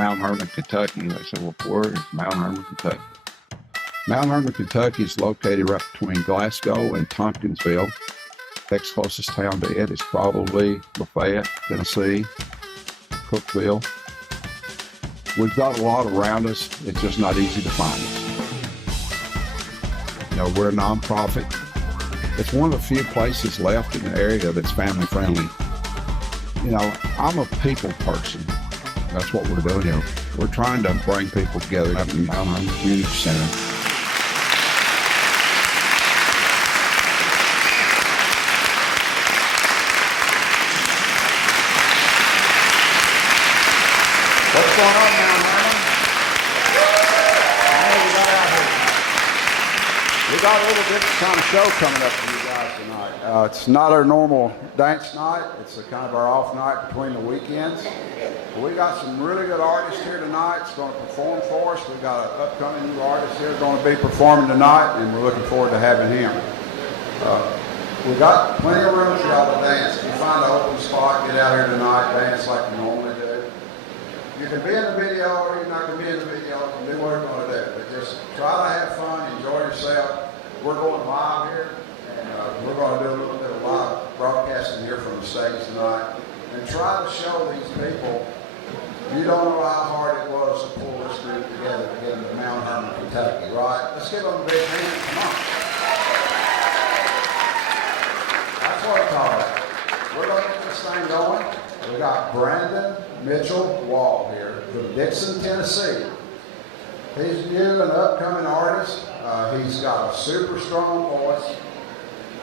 Mount Hermon, Kentucky. They said, well, where is Mount Hermon, Kentucky? Mount Hermon, Kentucky is located right between Glasgow and Tompkinsville. Next closest town to it is probably Lafayette, Tennessee, Cookeville. We've got a lot around us. It's just not easy to find us. You know, we're a nonprofit. It's one of the few places left in the area that's family friendly. You know, I'm a people person. That's what we're doing here. We're trying to bring people together at the Mount Hermon Community Center. What's going on, Mount Hermon? We got a little different kind of show coming up for you guys tonight. It's not our normal dance night. It's a kind of our off night between the weekends. But we got some really good artists here tonight. It's going to perform for us. We've got an upcoming new artist here going to be performing tonight, and we're looking forward to having him. We've got plenty of room for y'all to dance. If you find an open spot, get out here tonight, dance like you normally do. You can be in the video or you're not going to be in the video. You can do what you're going to do. But just try to have fun, enjoy yourself. We're going live here, and we're going to do a little bit of live broadcasting here from the stage tonight. And try to show these people, you don't know how hard it was to pull this group together to get into Mount Hermon, Kentucky, right? Let's give them a big hand. Come on. That's what it's all about. We're going to get this thing going. We got Brandon Mitchell Wall here from Dixon, Tennessee. He's new and upcoming artist. He's got a super strong voice.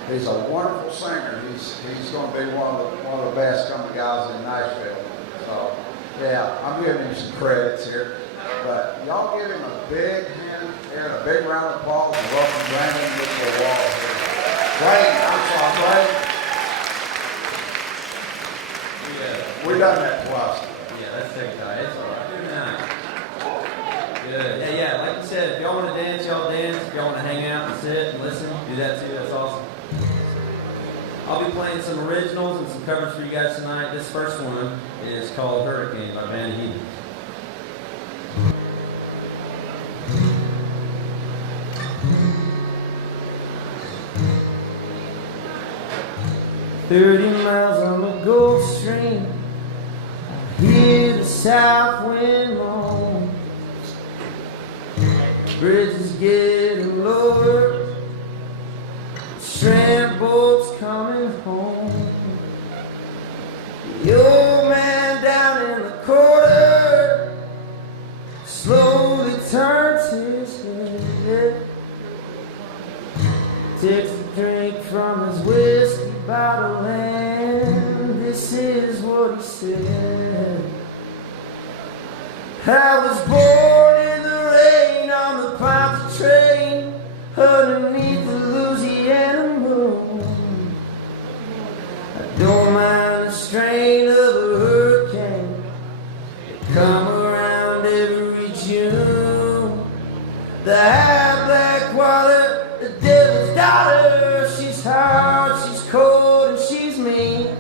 He's a wonderful singer. He's going to be one of the best coming guys in Nashville. So yeah, I'm giving him some credits here. But y'all give him a big hand and a big round of applause and welcome Brandon Mitchell Wall here. Braden, I'm sorry, Braden. We've done that twice. Yeah, that's take time. It's all right. Good. Yeah. Like you said, if y'all want to dance, y'all dance. If y'all want to hang out and sit and listen, do that too. That's awesome. I'll be playing some originals and some covers for you guys tonight. This first one is called Hurricane by Van Heaton. 30 miles on the Gulf Stream, I hear the south wind moan. Bridges getting lower, shrimp boats coming home. The old man down in the corner slowly turns his head, takes a drink from his whiskey bottle, and this is what he said. I was born in the rain on the Ponce train underneath the Louisiana moon. I don't mind the strain of a hurricane that come around every June. The high black water, the devil's daughter, she's hard, she's cold, and she's mean.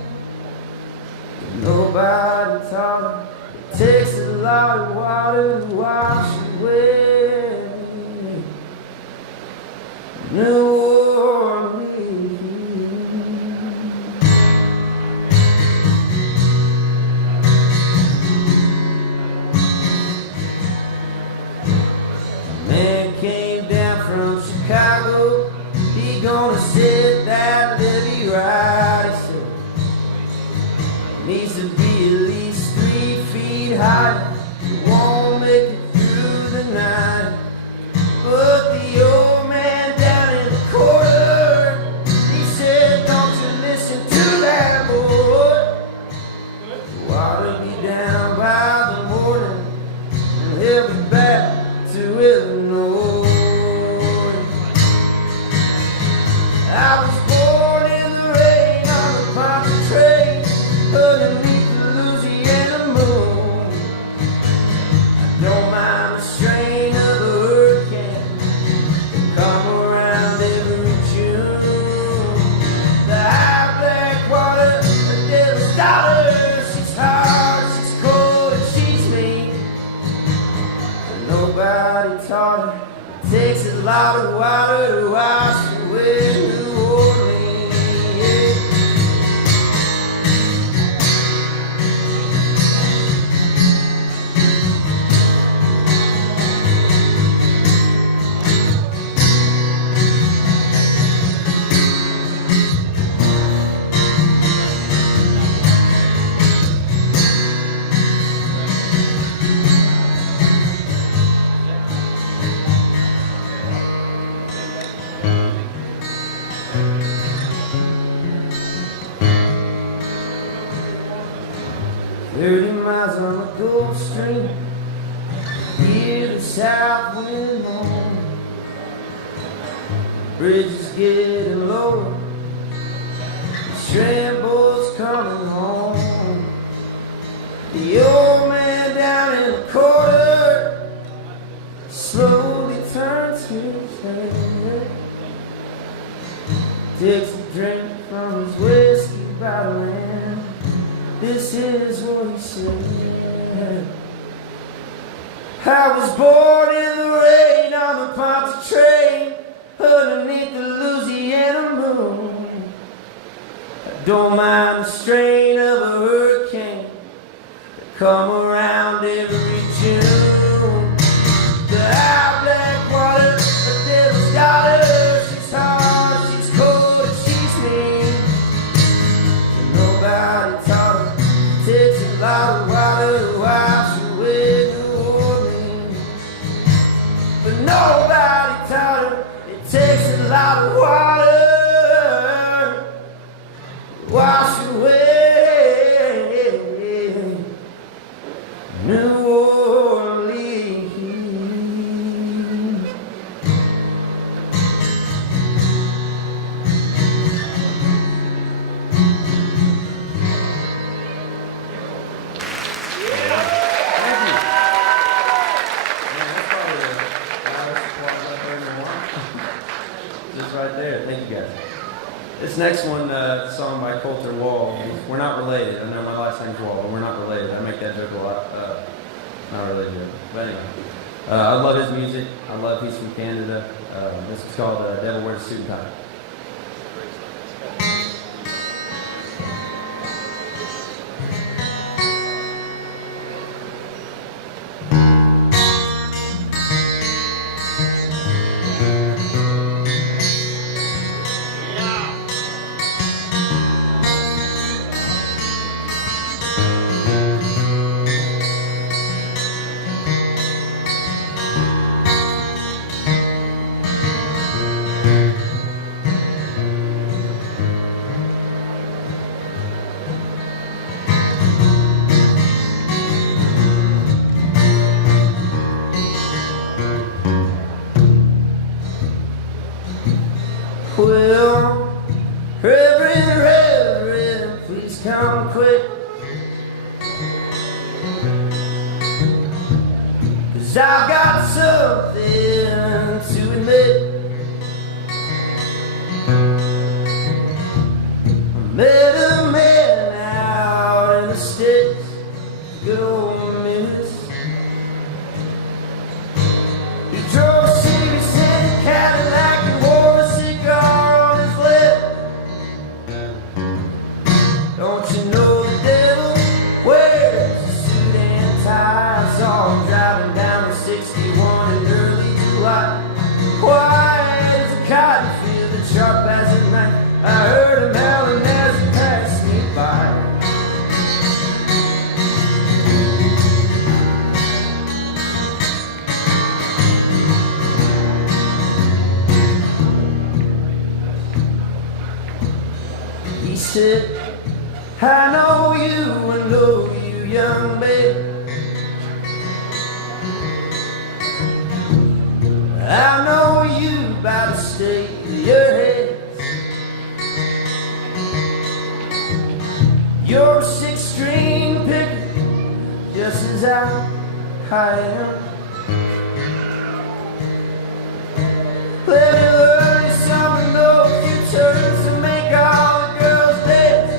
Nobody taught her it takes a lot of water to wash away New Orleans. A man came down from Chicago, he gonna set that levee right, he said. Needs to be at least 3 feet high, it won't make it through the night. But the old man down in the Nobody taught her. It takes a lot of water to wash away New Orleans. Yeah. 30 miles on the Gulf Stream, hear the south wind moan. Bridge is getting lower, the shrimp boat's coming home. The old man down in the corner slowly turns his head, takes a drink from his whiskey bottle, and this is what he said. I was born in the rain on the Ponce train underneath the Louisiana moon. I don't mind the strain of a hurricane that come around every June. The high black water, the devil's daughter, she's hard, she's cold, and she's mean. And nobody taught her. Takes a lot of water to wash away New Orleans. But nobody taught her it takes a lot of water to wash away New Orleans. Right there, thank you guys. This next one, song by Coulter Wall. We're not related. I know my last name's Wall, but we're not related. I make that joke a lot. Not related, but anyway. I love his music. I love he's from Canada. This is called Devil Wears a Suit and Tie. Well, Reverend, please come quick, 'cause I've got something to admit. I met a man out in the sticks, good old Memphis. He drove Series in Cadillac and wore a cigar on his lip. Don't you know the devil wears a suit and tie? I saw him driving down the 61 in early July. Quiet as a cotton field, and sharp as a knife. I heard him howling as he passed me by. He said, I know you, young man. I know you by the state of your heads. You're a six-string picker, just as I am. Let me learn you something, though, a few turns to make all the girls dance.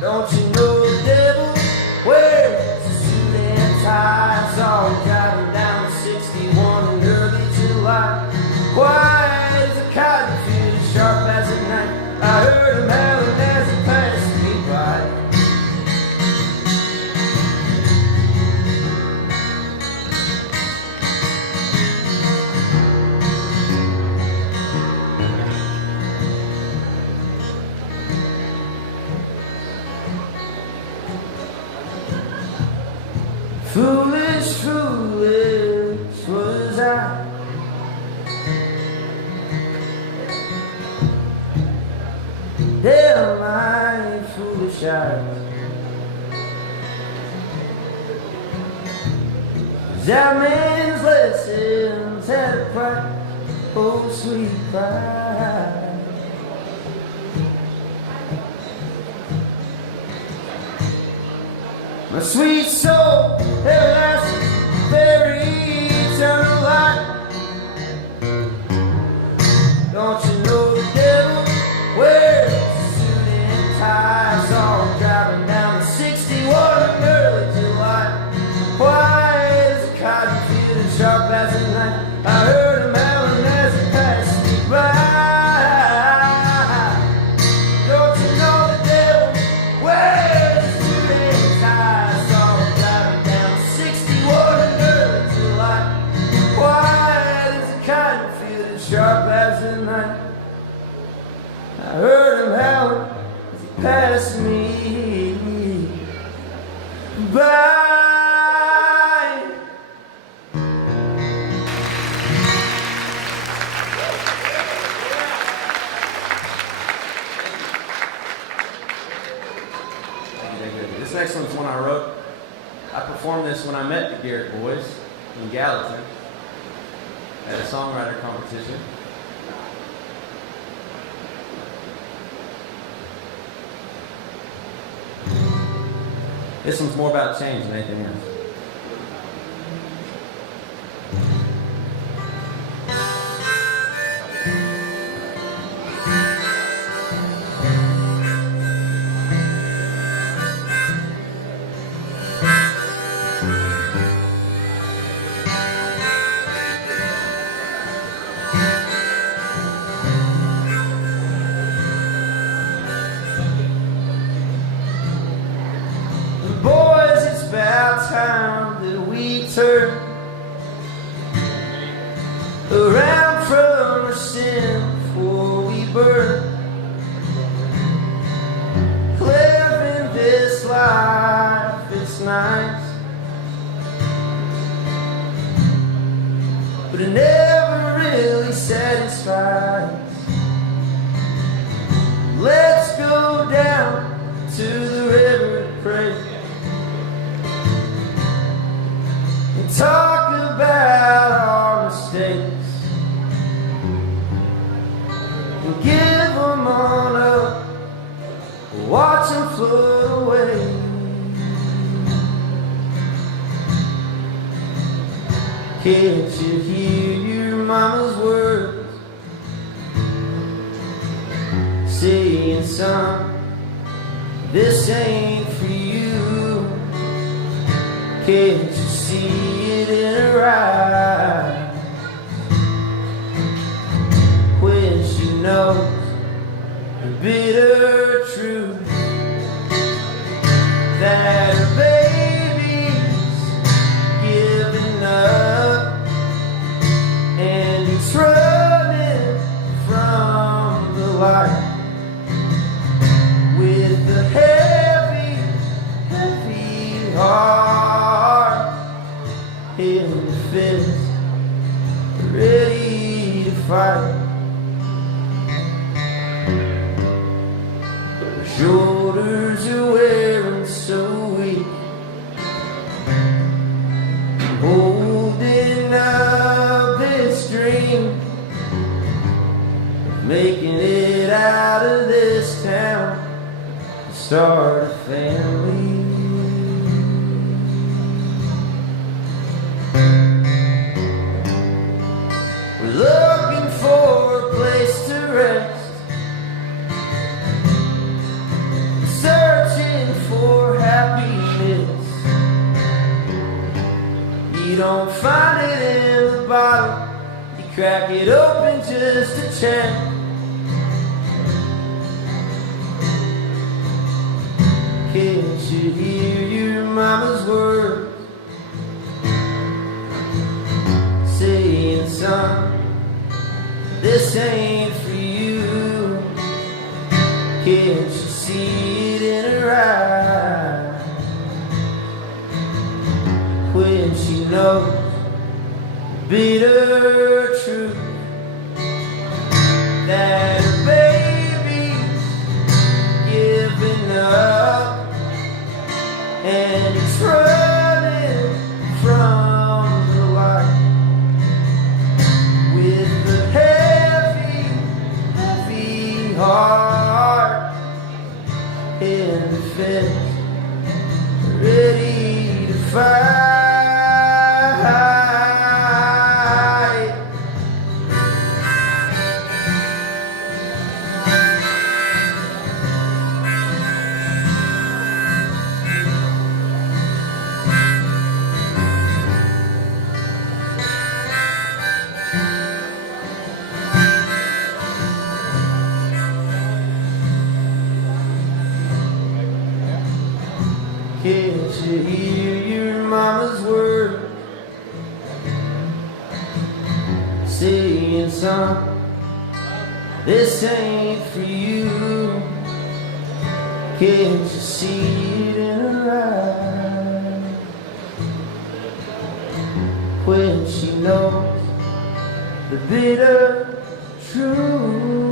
Don't you know the devil wears a suit and tie? I saw him driving Foolish, foolish was I. Damn my foolish eyes. That man's lessons had a price, oh sweet price. My sweet soul, everlasting, very eternal light. Don't you know the devil wears a suit and tie? I saw him driving down the 61 early July. Quiet as a cotton field and sharp as a knife. I heard him howling as he passed me by. Don't you know the devil wears a suit and tie? I saw him driving down 61 early July. Quiet as a cotton field and sharp as a knife. I heard him howling as he passed me by. This next one's one I wrote. I performed this when I met the Garrett boys in Gallatin at a songwriter competition. This one's more about change than anything else. Boys, it's about time that we turn around from our sin before we burn. Living this life, it's nice, but it never really satisfies. Let's go down to the river to pray. Talk about our mistakes and give them on up, watch them float away. Can't you hear your mama's words saying, son, this ain't for you? Can't you see it in her eyes when she knows the bitter truth that her baby's giving up and it's running from the light with the heavy, heavy heart in the fist, ready to fight. Her shoulders are wearing so weak, holding up this dream of making it out of this town, start a family. Looking for a place to rest, searching for happiness. You don't find it in the bottle, you crack it open just to check. Can't you hear your mama's words saying, son, this ain't for you? Can't you see it in her eyes when she knows the bitter truth that her baby's giving up and it's running from the light with a heavy, heavy heart in the fence, ready to fight. Can't you hear your mama's words saying, son, this ain't for you? Can't you see it in her eyes when she knows the bitter truth?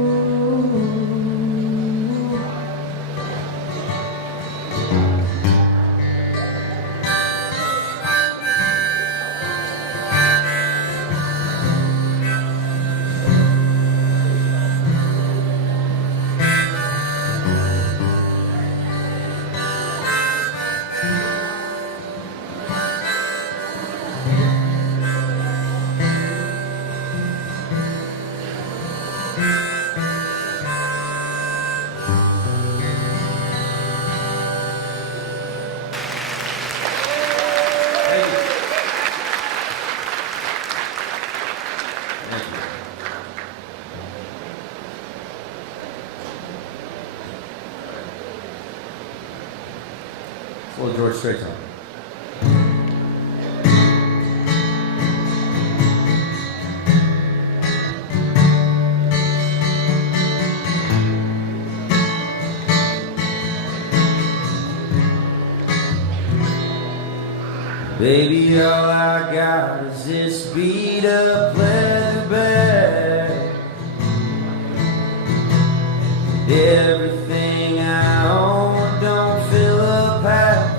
Well, George Strait on. Baby, all I got is this beat up leather bag. Everything I own don't fill up half.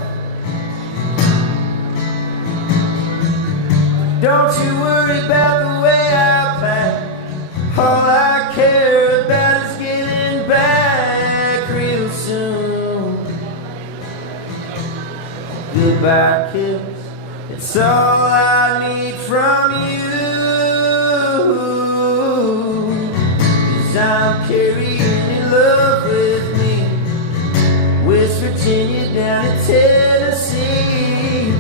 Don't you worry about the way I pack. All I care about is getting back real soon. Goodbye, kids. It's all I need from you. 'Cause I'm carrying your love with me, West Virginia down to Tennessee.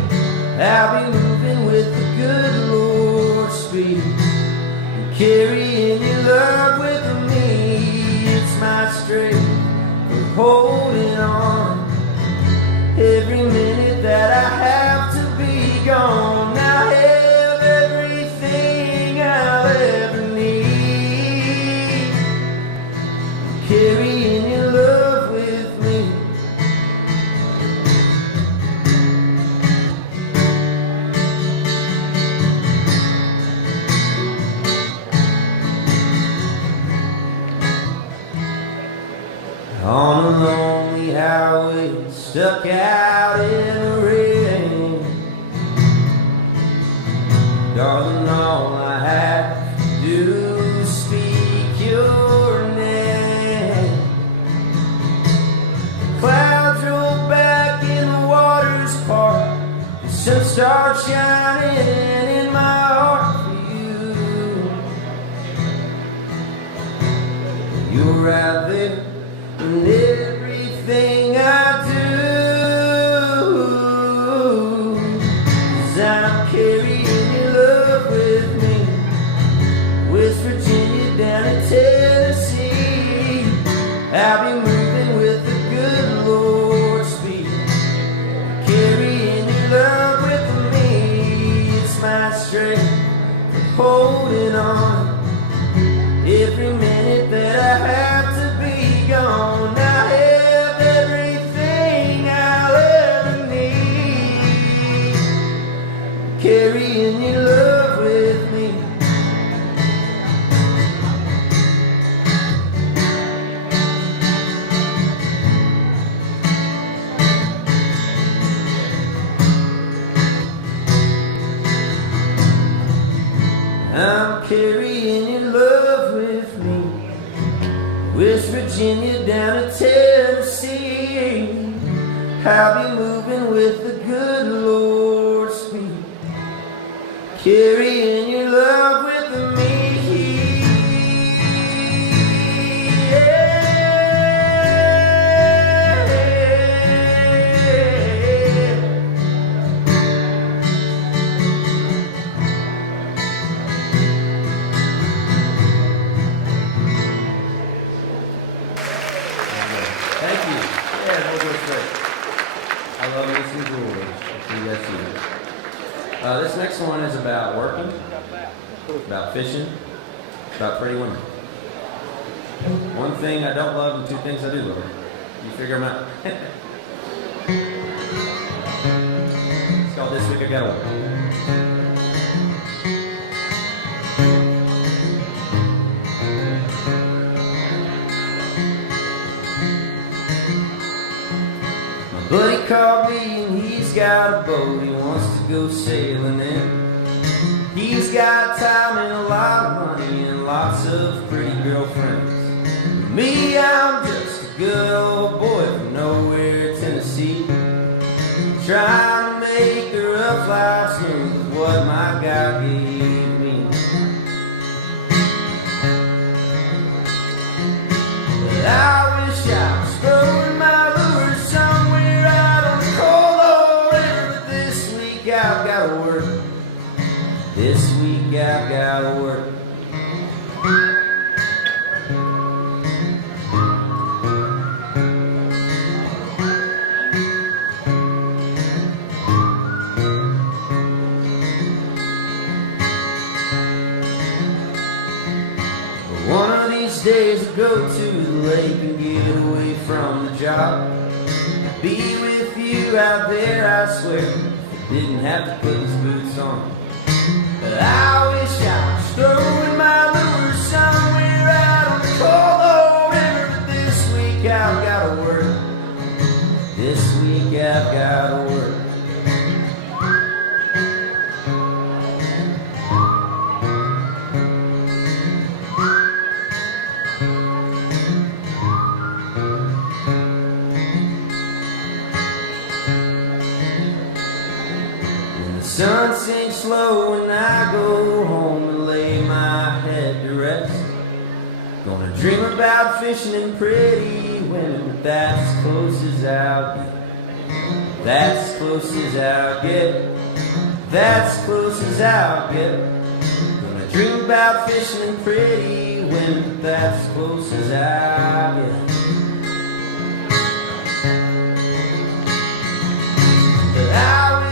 I'll be moving with the good Lord's speed and carrying your love with me. It's my strength for holding on every minute that I have to be gone. I have everything I'll ever need, carrying your love with me. On a lonely highway, stuck out in the rain, darling, all I have to do is speak your name. Clouds roll back and the waters part, the sun starts shining in my heart for you. You're right there in everything I do, 'cause I'm carrying your love with me, West Virginia down to Tennessee. I'll be moving with the good Lord's speed, carrying your love with me. It's my strength for holding on every minute that I have to be gone. I have everything I'll ever need, carrying your love with me. I'm carrying your love with me, West Virginia down to Tennessee. I'll be moving with the good Lord's speed, carrying your love with me. Thank you. Yeah, that was great. I love me some jewelry. Yes, you. This next one is about working, about fishing, about pretty women. One thing I don't love and two things I do love. You figure them out. It's called This Week I Gotta Work. Buddy called me and he's got a boat he wants to go sailing in. He's got time and a lot of money and lots of pretty girlfriends. Me, I'm just a good old boy from nowhere, Tennessee, trying to make the rough life smooth with what my God gave me. But I wish I was throwing my lures somewhere out on the cold old river. But this week I've got to work. This week I've got to work. One of these days I'll go to the lake and get away from the job. Be with you out there, I swear, didn't have to put his boots on. But I wish I was throwing my lures somewhere out on the cold old river. But this week I've got to work. This week I've got to work. Sun sinks slow and I go home and lay my head to rest. Gonna dream about fishing and pretty women, but that's as close as I'll get. That's as close as I'll get. That's as close as I'll get. Gonna dream about fishing and pretty women, but that's as close as I'll get. But I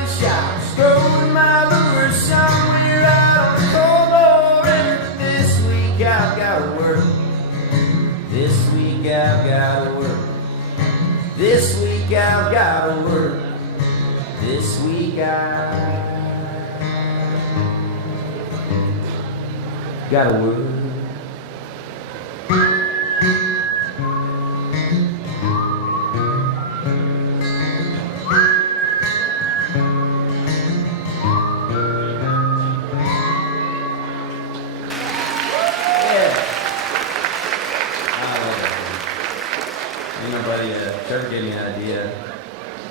wish I was throwing my lures somewhere out on the cold old river. But this week I've got to work. This week I've got to work. This week I've got to work. This week I've got to work. Trevor gave me an idea.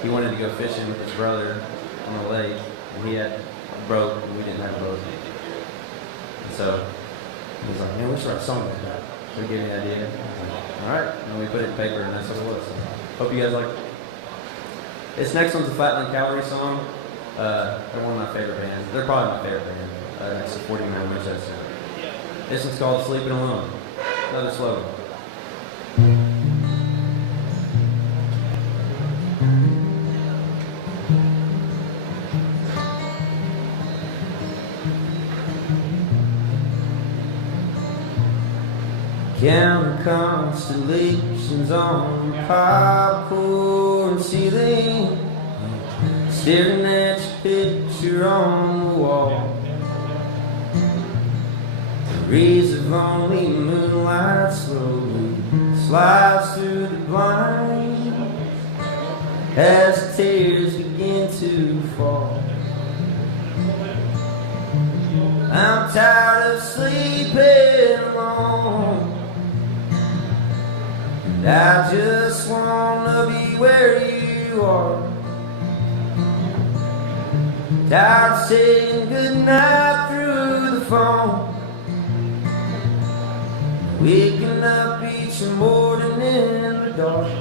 He wanted to go fishing with his brother on the lake, and he had broke, and we didn't have a boat. And so he was like, man, we should write a song about that. So he gave me an idea. I was like, all right. And we put it in paper, and that's what it was. So hope you guys like it. This next one's a Flatland Cavalry song. They're one of my favorite bands. They're probably my favorite band. It's a 40-man Winchester. This one's called Sleeping Alone. Another slow one. Counting constellations on the popcorn ceiling, staring at your picture picture on the wall. The rays of only moonlight slowly slides through the blinds as the tears begin to fall. I'm tired of sleeping alone, and I just wanna be where you are. Tired of saying goodnight through the phone, waking up each morning in the dark.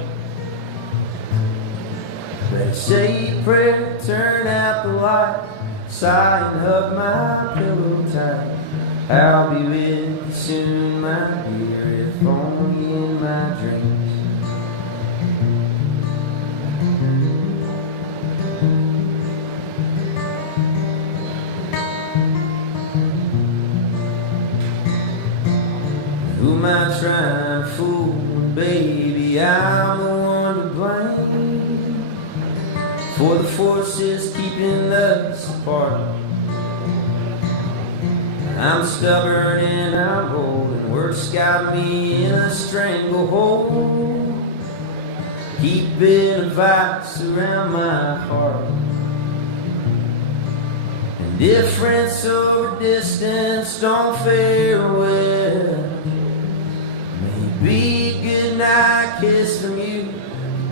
Better say a prayer, turn out the light, sigh and hug my pillow tight. I'll be with you soon, my dear, if only in my dreams. Who am I trying to fool? Baby, I'm the one to blame for the forces keeping us apart. I'm stubborn and I'm bold, and work's got me in a stranglehold, keeping a vice around my heart. And difference over distance don't fare well. Maybe a goodnight kiss from you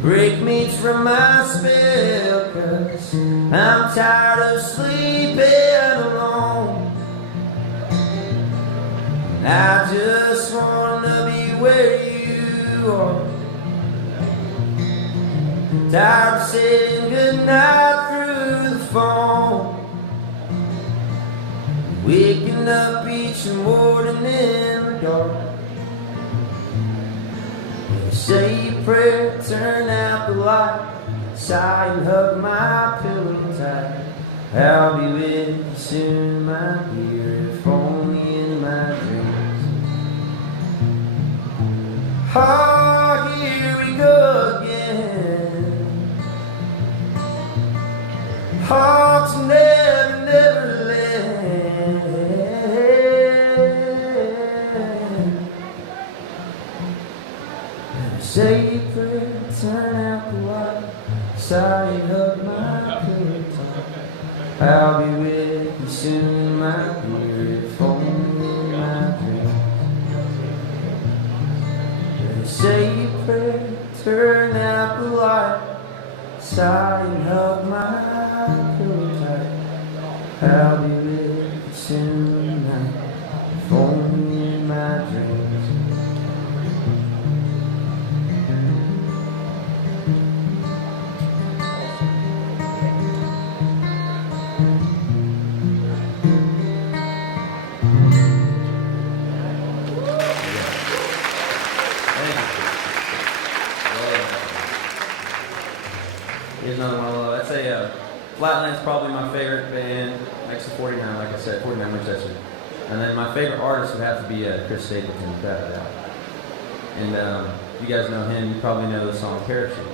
break me from my spell, 'cause I'm tired of sleeping alone. I just wanna be where you are. Tired of saying goodnight through the phone, waking up each morning in the dark. Say a prayer, turn out the light, sigh and hug my pillow tight. I'll be with you soon, my dear, if only in my dreams. Oh, here we go again. Hearts never, never land. Say a prayer, turn out the light, sigh and hug my pillow tight. I'll be with you soon, my dear, if only in my dreams. Say a prayer, turn out the light, sigh and hug my pillow tight. I'll be with you soon, if only in my dreams. Here's another one I love. I'd say Flatland's probably my favorite band, next to 49, like I said, 49 Recession. And then my favorite artist would have to be Chris Stapleton, without a doubt. And if you guys know him, you probably know the song Parachute.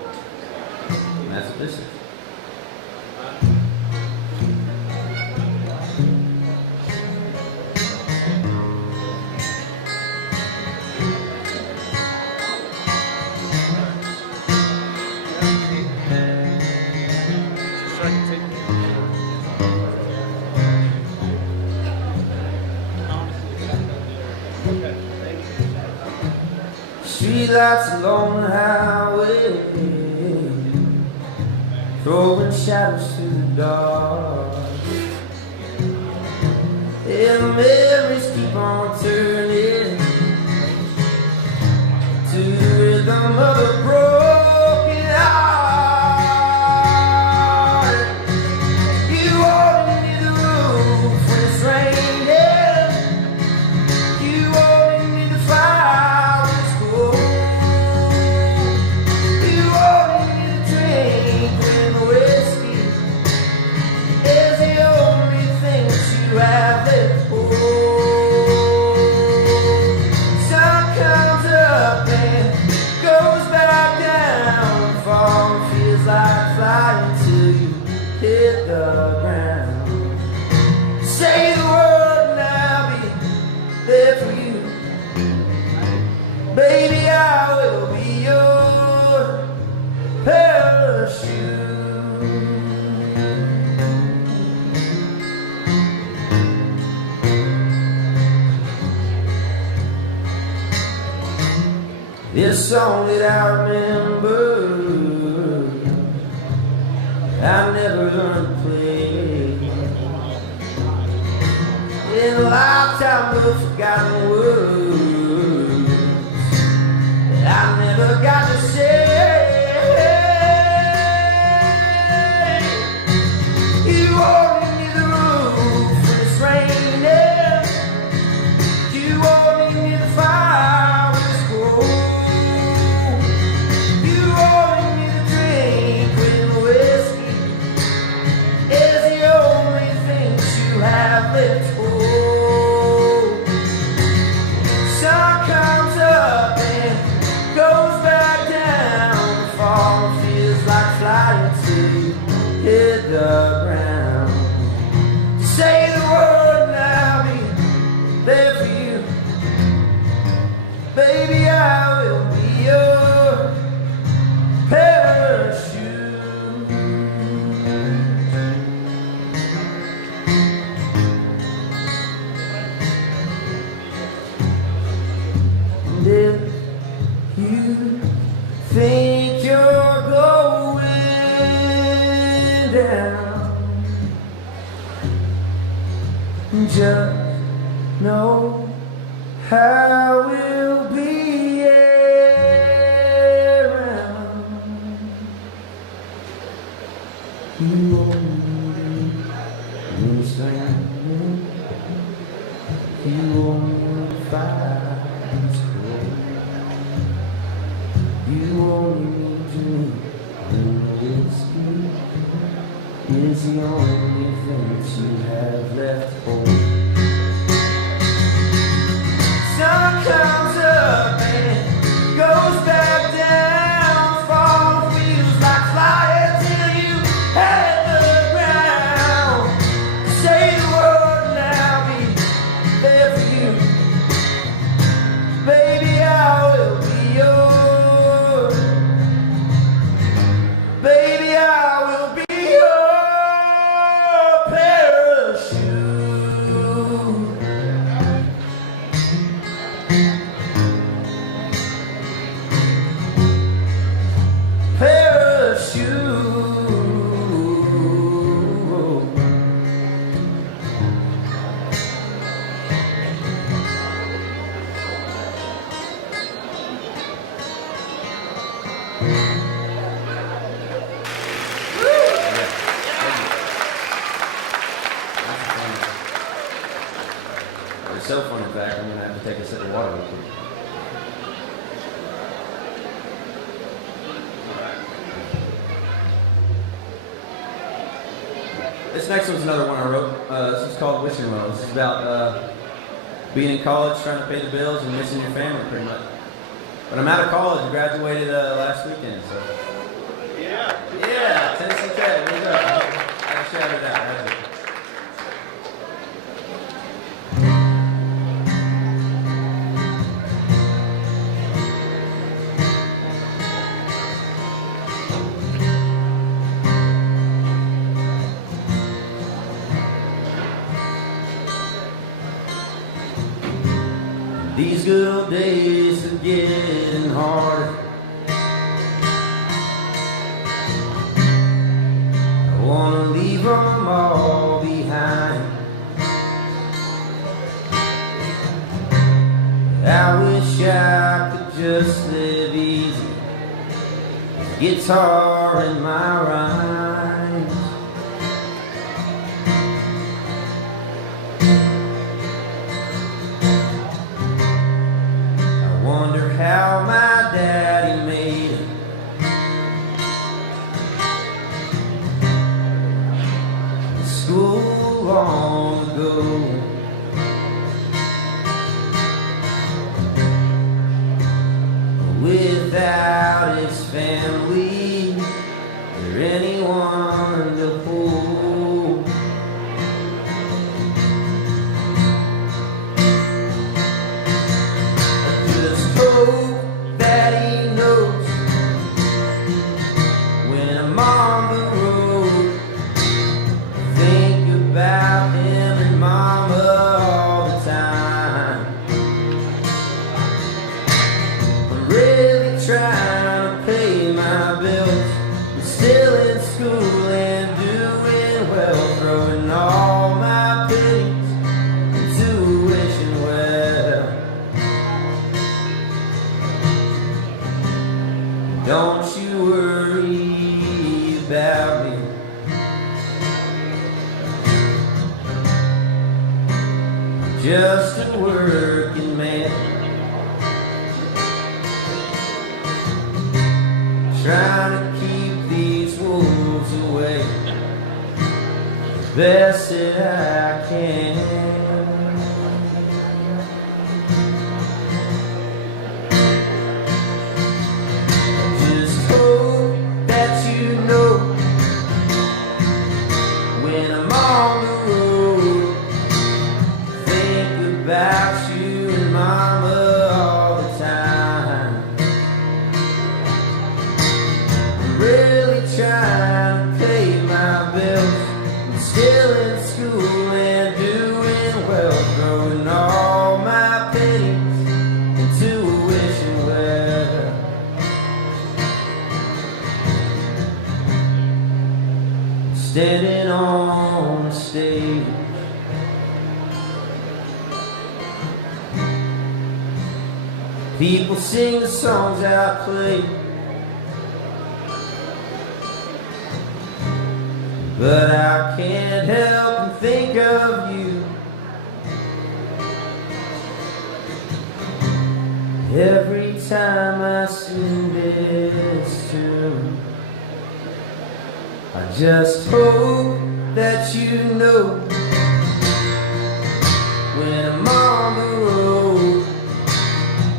And that's what this is. Streetlights along the highway, throwing shadows through the dark. And the memories keep on turning to the rhythm of a broken heart. You walk into the roof when it's raining. You walk into the fire. Is the only thing that you have left for. This song that I remember, I never learned to play. In a lifetime of forgotten words that I never got to say. You ordered me the roof when it's raining. You ordered me the fire when it's cold. You ordered me the drink when the whiskey is the only thing you have left. Sun comes up and goes back down. The fall feels like flying to hit the ground. Say the word and I'll be there for you. Baby, I will be your parachute. And if you think you're going down, just know how we'll be around. You only understand. You only fight. You only need to know whiskey is the only thing that you have left home. Sun comes up and goes back down. Fall feels like flying till you hit the ground. Say the word and I'll be there for you. Baby, I will be yours. Baby, I will be your parachute. It's so fun, in fact, I'm going to have to take a sip of water real quick. This next one's another one I wrote. This is called Wishing Well. This is about being in college, trying to pay the bills, and missing your family, pretty much. But I'm out of college. I graduated last weekend, so. Yeah, Tennessee Tech. There you go. I had to shout it out. That's it. These good old days are getting harder. I wanna leave them all behind. I wish I could just live easy. Guitar in my rhymes. Wonder how my daddy made it. In school long ago. Without his family or anyone to hold. Hope that he knows when I'm on the road. Think about him and Mama. just a working man, trying to keep these wolves away the best that I can. Just hope that you know when I'm on the road, think about you and mama all the time. I'm really trying to pay my bills. I'm still in school and doing well, throwing all my pennies into a wishing well. Standing on the stage, people sing the songs I play, but I can't help but think of you every time I sing this tune. I just hope that you know when I'm on the road,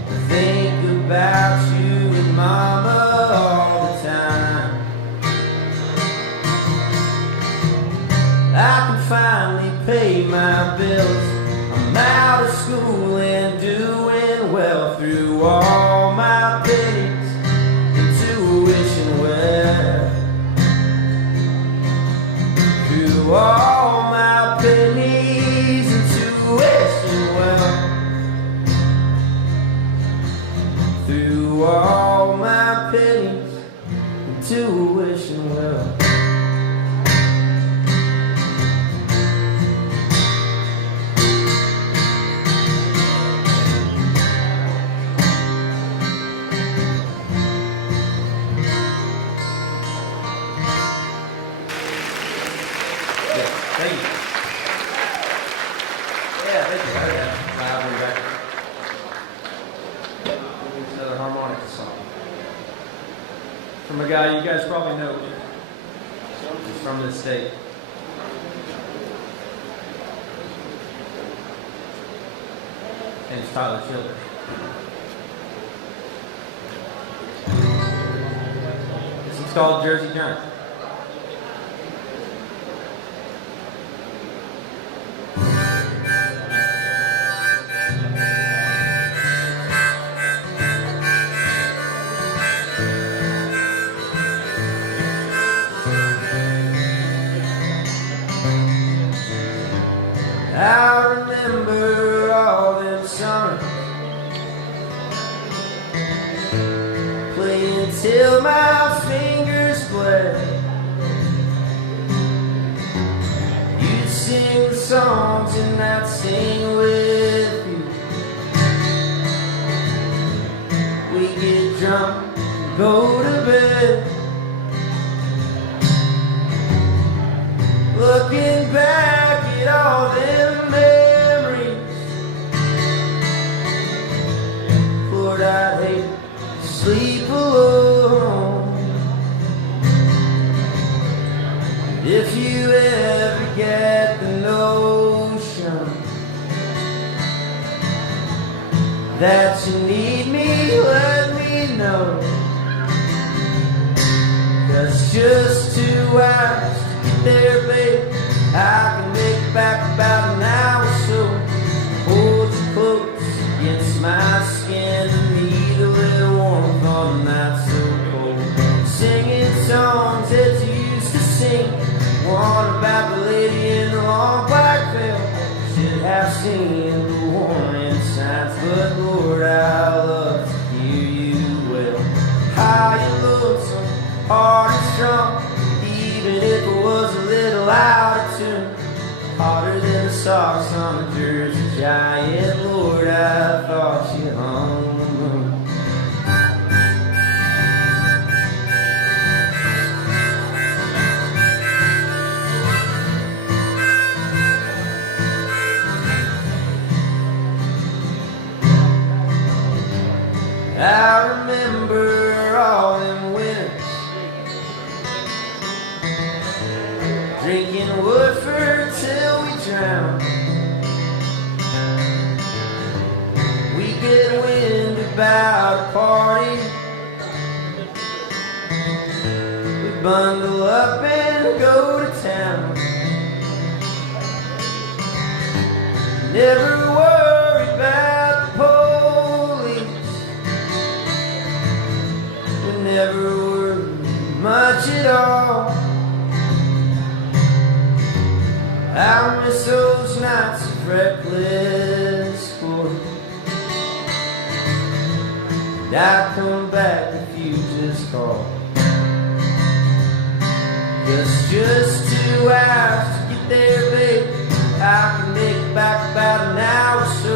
I think about you and mama all the time. I can finally pay my bills. I'm out of school and doing well, through all my pennies into a wishing well. Through all my pennies into a wishing well. Through all my pennies into a wishing well. Thank you. Yeah, thank you. I'll bring back another harmonica song from a guy you guys probably know. He's from this state. And it's Tyler Childers. This one's called Jersey Giant. I remember all them summers playing till my fingers bled. You'd sing the songs and I'd sing with you. We get drunk and go to bed, looking back at all them memories. Lord, I'd hate to sleep alone. If you ever get the notion that you need me, let me know. 'Cause just 2 hours there, babe, I can make it back about an hour or so. Hold you close against my skin, need a little warmth on a night so cold. Singing songs that you used to sing, one about the lady in the long black veil. Should have seen the warning signs, but Lord, I love to hear you well. How you lonesome, hard and strong, even if it was a little out of tune, harder than the socks on a Jersey Giant. Lord, I thought you hung the moon. about a party. We bundle up and go to town. Never worry about the police. We never worry much at all. I miss those nights of reckless sport. And I come back if you just call. Just 2 hours to get there, babe. I can make it back about an hour or so.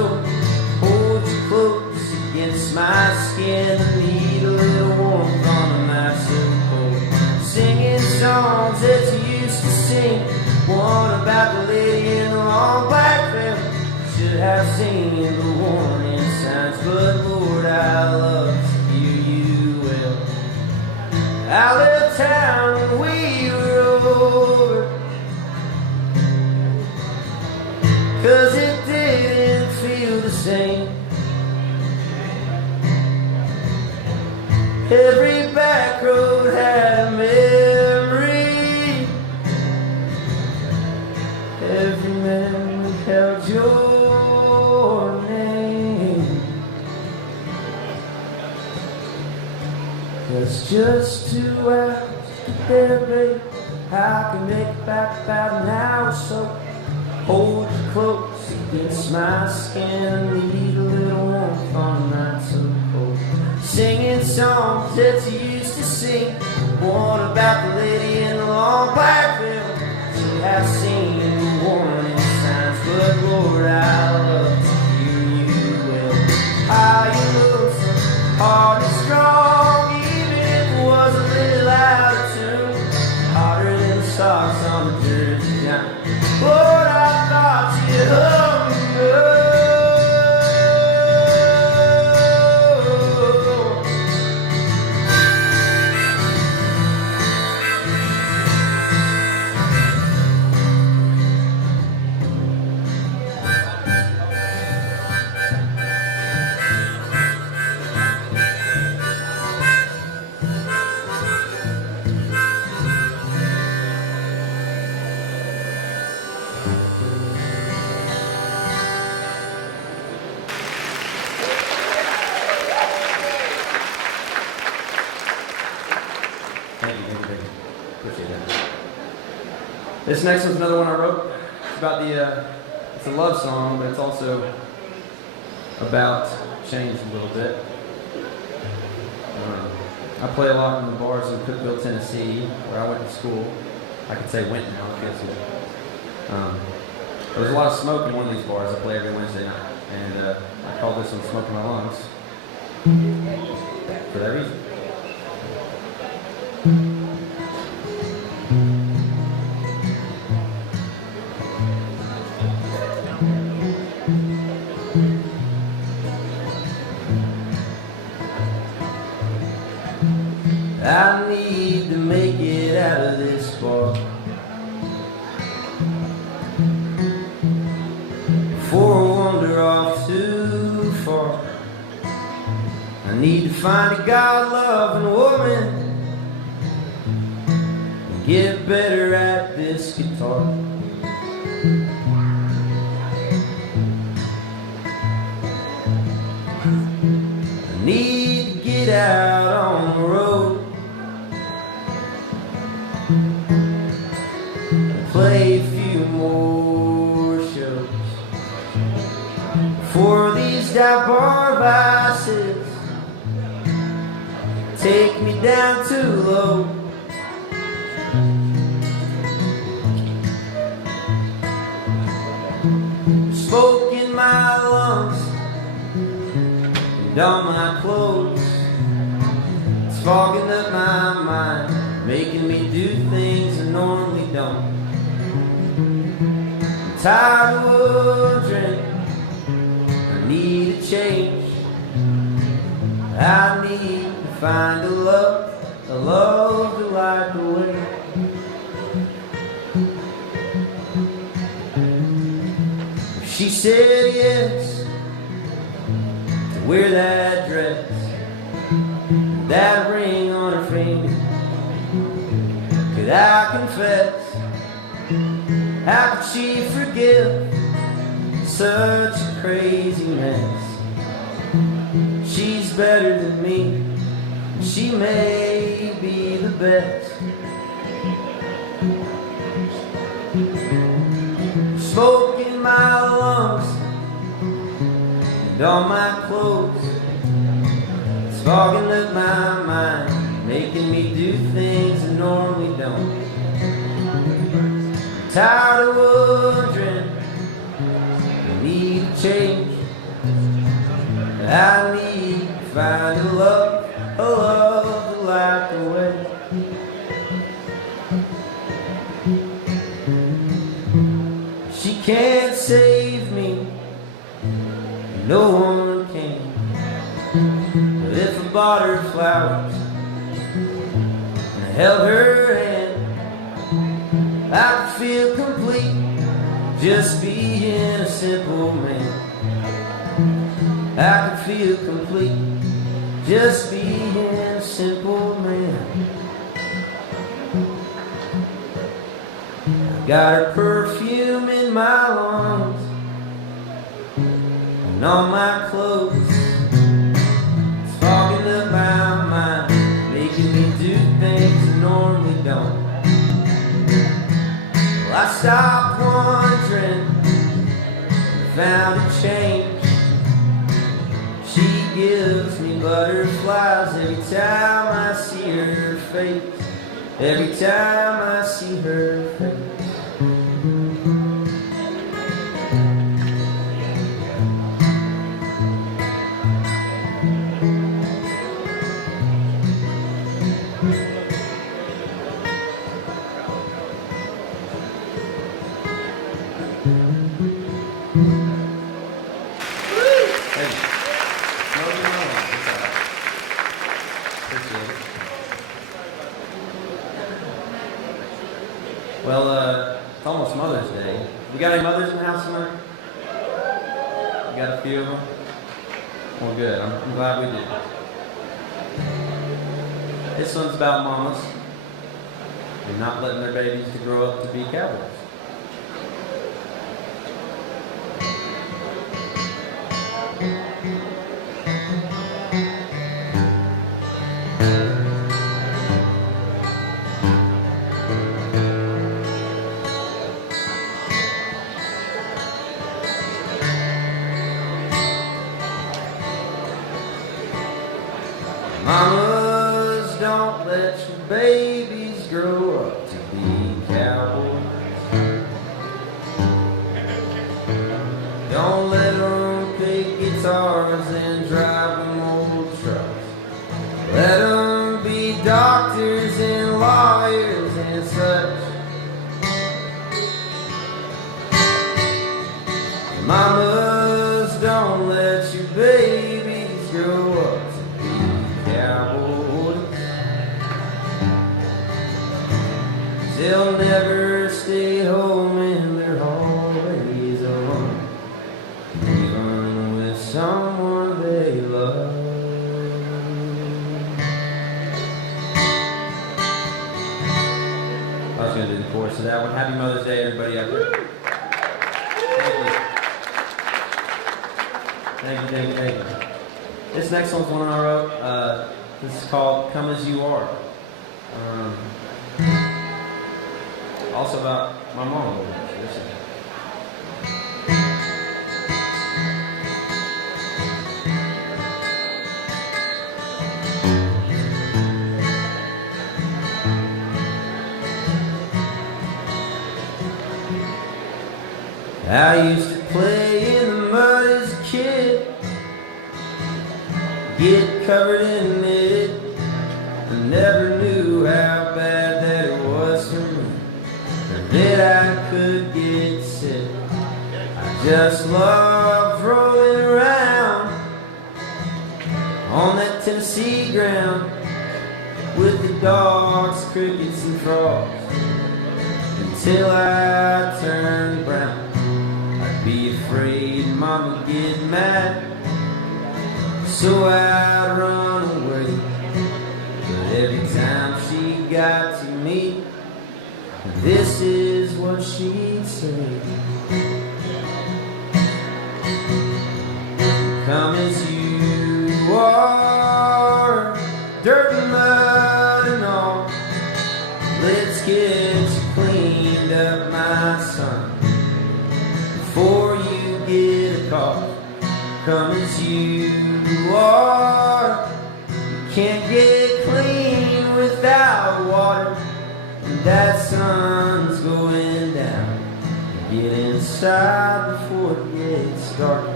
Hold you close against my skin. Need a little warmth on the night so cold. Singing songs that you used to sing. One about the lady in the long black veil. Should have seen the warning signs, but Lord, I love to hear you well. I left town when we were over, 'cause it didn't feel the same. Every back road had a memory. Every memory held your name. It's just 2 hours there, babe. I can make it back about an hour or so. Hold you close against my skin. Need a little warmth on the night so cold. Singing songs that you used to sing. One about the lady in the long black veil. Should have seen the warning signs, but Lord, I love to hear you well. How you look so hard and strong, even if it was a little out of tune. Harder than the socks on the jersey down. Lord, I thought you hung good. This next one's another one I wrote. It's about it's a love song, but it's also about change a little bit. I play a lot in the bars in Cookeville, Tennessee, where I went to school. I could say went now, because there's a lot of smoke in one of these bars I play every Wednesday night. And I call this one Smoke in My Lungs for that reason. I need to make it out of this bar before I wander off too far. I need to find a God-loving woman and get better at this guitar. I need to get out on the road, play a few more shows before these dive bar vices take me down too low. Smoke in my lungs and on my clothes, it's fogging up my mind, making me do things I normally don't. Tired of wondering, I need a change. I need to find a love to light the way. She said yes to wear that dress, that ring on her finger. Could I confess, how could she forgive such a crazy mess? She's better than me, she may be the best. Smoke in my lungs and on my clothes, it's fogging up my mind, making me do things I normally don't. I'm tired of wondering, I need a change. I need to find a love to light the way. She can't save me, no one can. But if I bought her flowers and held her hand, I could feel complete, just being a simple man. I could feel complete, just being a simple man. I got her perfume in my lungs and on my clothes, it's fogging up my mind, making me do things I normally don't. Well, I stopped wondering, found a change. She gives me butterflies every time I see her face, every time I see her face. Well, it's almost Mother's Day. We got any mothers in the house tonight? We got a few of them? Well, good. I'm glad we did. This one's about mamas and not letting their babies to grow up to be cowboys. Mamas, don't let your babies grow up to be cowboys. Don't let them pick guitars and drive them old trucks. Let them be doctors and lawyers and such. Mamas, don't let your babies grow up to be cowboys. They'll never stay home and they're always alone, even with someone they love. I was going to do the chorus of that one. Happy Mother's Day, everybody out there. Thank you. This next one's one I wrote. This is called Come As You Are. Also about my mom. I used to play in the mud as a kid, get covered in it. I never knew how bad that it was for me, or that I could get sick. I just loved rolling around on that Tennessee ground with the dogs, crickets, and frogs until I turned brown. Be afraid Mama get mad, so I'd run away. But every time she got to me, this is what she'd say. Come as you are, dirt and mud and all. Let's get you cleaned up, my son, before you get a call. Come as you are. You can't get clean without water, and that sun's going down. Get inside before it gets dark.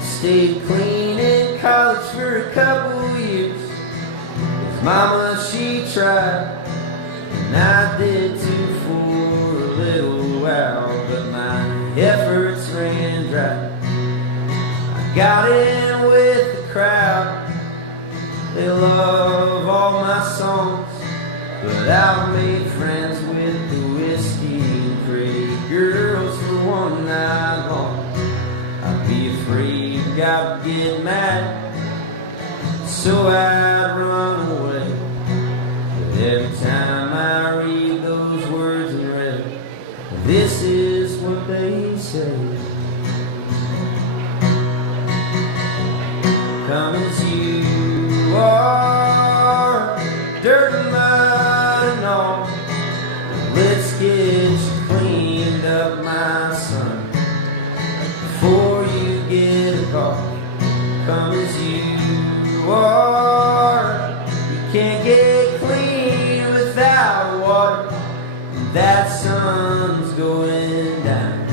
Stayed clean in college for a couple years. With mama she tried, and I did too for a little while, but my efforts ran dry. I got in with the crowd. They love all my songs, but I've made friends with the whiskey and pretty girls for one night long. I'd be afraid God would get mad, so I'd run away. But every time I read those words in red, this is what they say. Come as you are, dirt and mud and all. Let's get you cleaned up, my son, before you get a call. Come as you are. You can't get clean without water, and that sun's going down.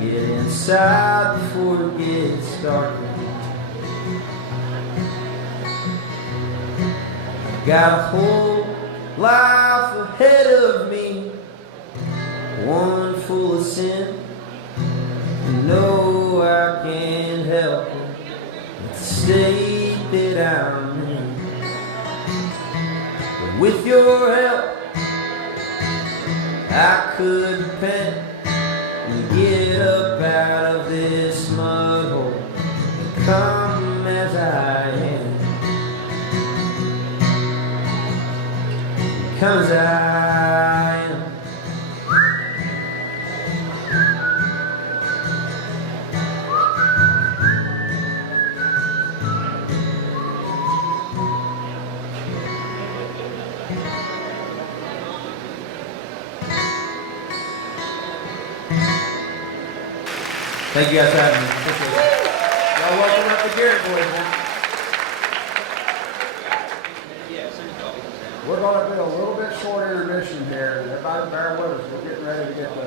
Get inside before it gets dark. Got a whole life ahead of me, one full of sin. No, I can't help it, it's the state that I'm in. But with your help, I could repent and get up out of this mud hole and come as I am. Come as I am. Thank you guys for having me. Appreciate it. Y'all welcome up the Garrett boys now. We're going to do a little bit short intermission here. Everybody bear with us. We're getting ready to get the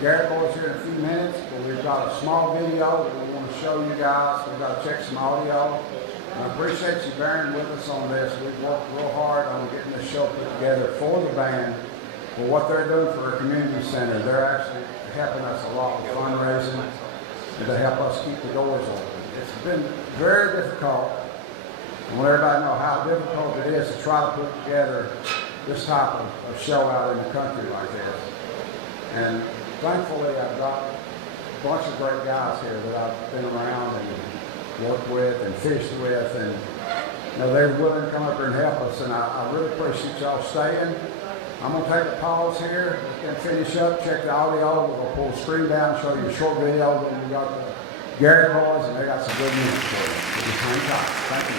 Garrett boys here in a few minutes. But we've got a small video that we want to show you guys. We've got to check some audio. And I appreciate you bearing with us on this. We've worked real hard on getting this show put together for the band, for what they're doing for our community center. They're actually helping us a lot with fundraising and to help us keep the doors open. It's been very difficult. I want everybody to know how difficult it is to try to put together this type of show out in the country like this. And thankfully, I've got a bunch of great guys here that I've been around and worked with and fished with, and they're willing to come up here and help us, and I really appreciate y'all staying. I'm going to take a pause here and finish up, check the audio. We're going to pull the screen down, show you a short video. Then we got the Garrett boys, and they got some good music for you. Just hang tight. Thank you.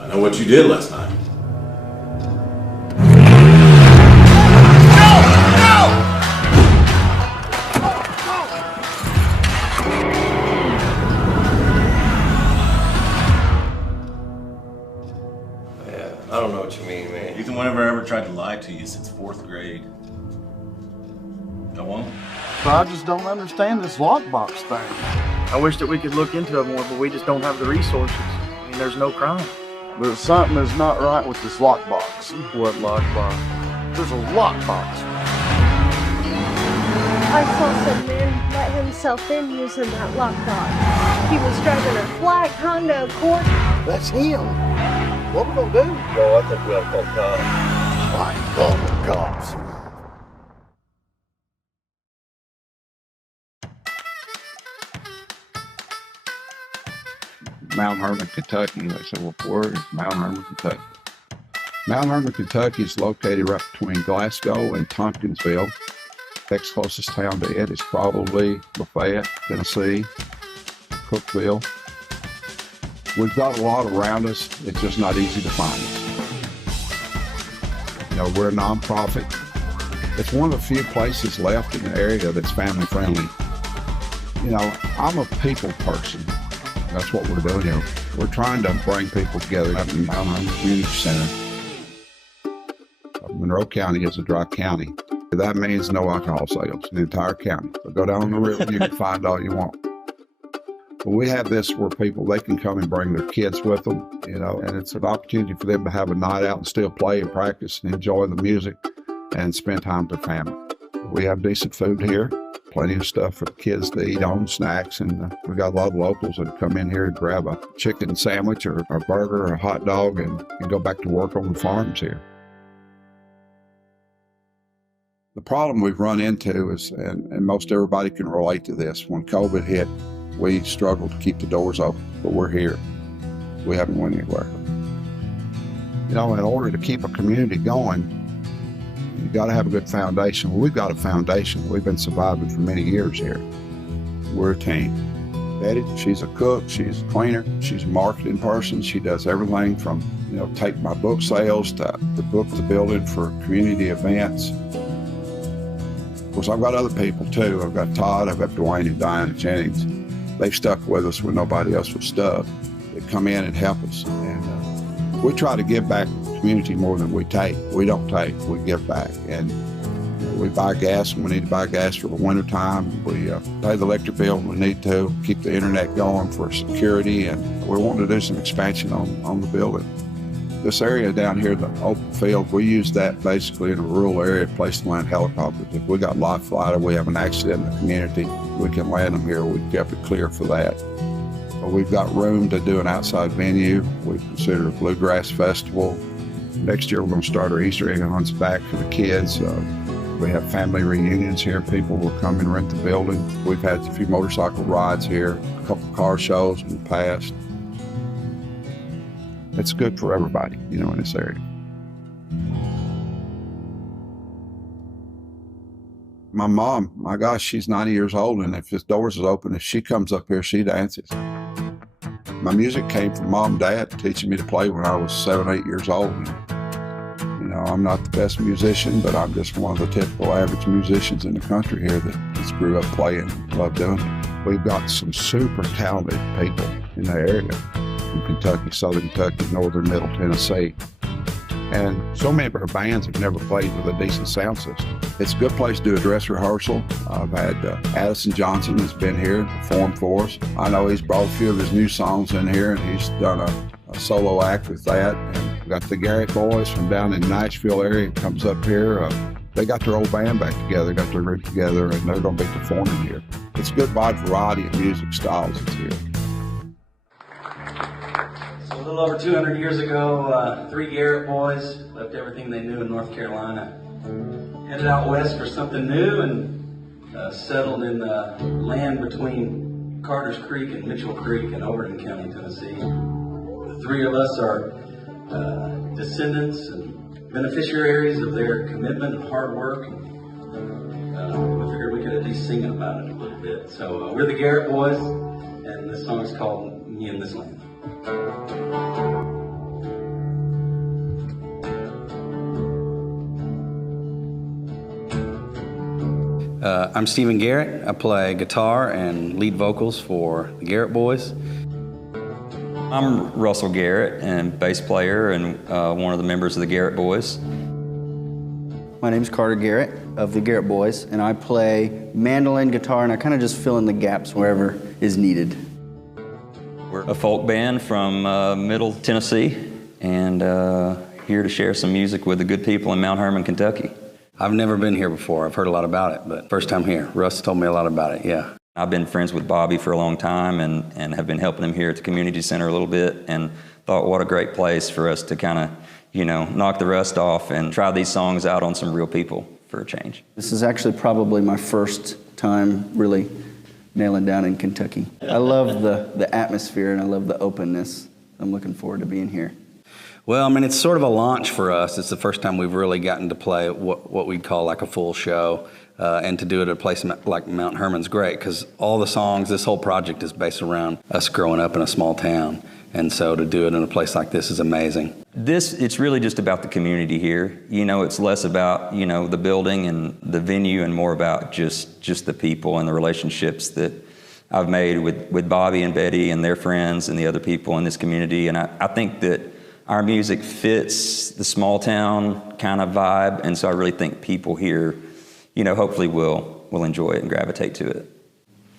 I know what you did last night. I don't know what you mean, man. Ethan, whenever I ever tried to lie to you since 4th grade. Go on. But I just don't understand this lockbox thing. I wish that we could look into it more, but we just don't have the resources. I mean, there's no crime. But something is not right with this lockbox. What lockbox? There's a lockbox. I saw some man let himself in using that lockbox. He was driving a black Honda Accord. That's him. What we gonna do? No, I think we ought to call cops. I ain't calling the cops. Mount Hermon, Kentucky. They said, well, where is Mount Hermon, Kentucky? Mount Hermon, Kentucky is located right between Glasgow and Tompkinsville. Next closest town to it is probably Lafayette, Tennessee, Cookeville. We've got a lot around us. It's just not easy to find us. You know, we're a nonprofit. It's one of the few places left in the area that's family friendly. You know, I'm a people person. That's what we're doing here. We're trying to bring people together up in Mount Hermon Community Center. Monroe County is a dry county. That means no alcohol sales in the entire county. So go down the river, you can find all you want. But we have this where people, they can come and bring their kids with them, you know, and it's an opportunity for them to have a night out and still play and practice and enjoy the music and spend time with their family. We have decent food here, plenty of stuff for the kids to eat on, snacks, and we got a lot of locals that come in here to grab a chicken sandwich or a burger or a hot dog and go back to work on the farms here. The problem we've run into is, and most everybody can relate to this, when COVID hit, we struggled to keep the doors open, but we're here. We haven't went anywhere. You know, in order to keep a community going, you got to have a good foundation. Well, we've got a foundation. We've been surviving for many years here. We're a team. Betty, she's a cook, she's a cleaner, she's a marketing person. She does everything from, you know, take my book sales to book the building for community events. Of course, I've got other people too. I've got Todd, I've got Dwayne and Diana Jennings. They've stuck with us when nobody else was stuck. They come in and help us. And we try to give back to the community more than we take. We don't take, we give back. And you know, we buy gas when we need to buy gas for the winter time. We pay the electric bill when we need to, keep the internet going for security. And we're wanting to do some expansion on the building. This area down here, the open field, we use that basically in a rural area, place to land helicopters. If we got live flight or we have an accident in the community, we can land them here. We've kept it clear for that. But we've got room to do an outside venue. We consider a bluegrass festival. Next year, we're going to start our Easter egg hunts back for the kids. We have family reunions here. People will come and rent the building. We've had a few motorcycle rides here, a couple car shows in the past. It's good for everybody, you know, in this area. My mom, my gosh, she's 90 years old, and if his doors is open, if she comes up here, she dances. My music came from mom and dad teaching me to play when I was 7, 8 years old. You know, I'm not the best musician, but I'm just one of the typical average musicians in the country here that just grew up playing and loved doing it. We've got some super talented people in the area. From Kentucky, Southern Kentucky, Northern Middle Tennessee. And so many of our bands have never played with a decent sound system. It's a good place to do a dress rehearsal. I've had Addison Johnson has been here to perform for us. I know he's brought a few of his new songs in here, and he's done a solo act with that. And we've got the Garrett boys from down in Nashville area comes up here. They got their old band back together, got their group together, and they're going to be performing here. It's a good wide variety of music styles that's here. A little over 200 years ago, 3 Garrett boys left everything they knew in North Carolina, headed out west for something new, and settled in the land between Carter's Creek and Mitchell Creek in Overton County, Tennessee. The 3 of us are descendants and beneficiaries of their commitment and hard work. And, we figured we could at least sing about it a little bit. So we're the Garrett boys, and this song is called Me and This Land. I'm Stephen Garrett. I play guitar and lead vocals for the Garrett Boys. I'm Russell Garrett, and bass player and one of the members of the Garrett Boys. My name's Carter Garrett of the Garrett Boys, and I play mandolin, guitar, and I kind of just fill in the gaps wherever is needed. We're a folk band from Middle Tennessee, and here to share some music with the good people in Mount Hermon, Kentucky. I've never been here before. I've heard a lot about it, but first time here. Russ told me a lot about it, yeah. I've been friends with Bobby for a long time and have been helping him here at the community center a little bit, and thought what a great place for us to kind of, knock the rust off and try these songs out on some real people for a change. This is actually probably my first time really nailing down in Kentucky. I love the atmosphere and I love the openness. I'm looking forward to being here. Well, I mean, it's sort of a launch for us. It's the first time we've really gotten to play what we'd call like a full show. And to do it at a place like Mount Hermon's great, because all the songs, this whole project is based around us growing up in a small town. And so to do it in a place like this is amazing. It's really just about the community here. It's less about, the building and the venue and more about just the people and the relationships that I've made with Bobby and Betty and their friends and the other people in this community. And I think that our music fits the small town kind of vibe. And so I really think people here, hopefully will enjoy it and gravitate to it.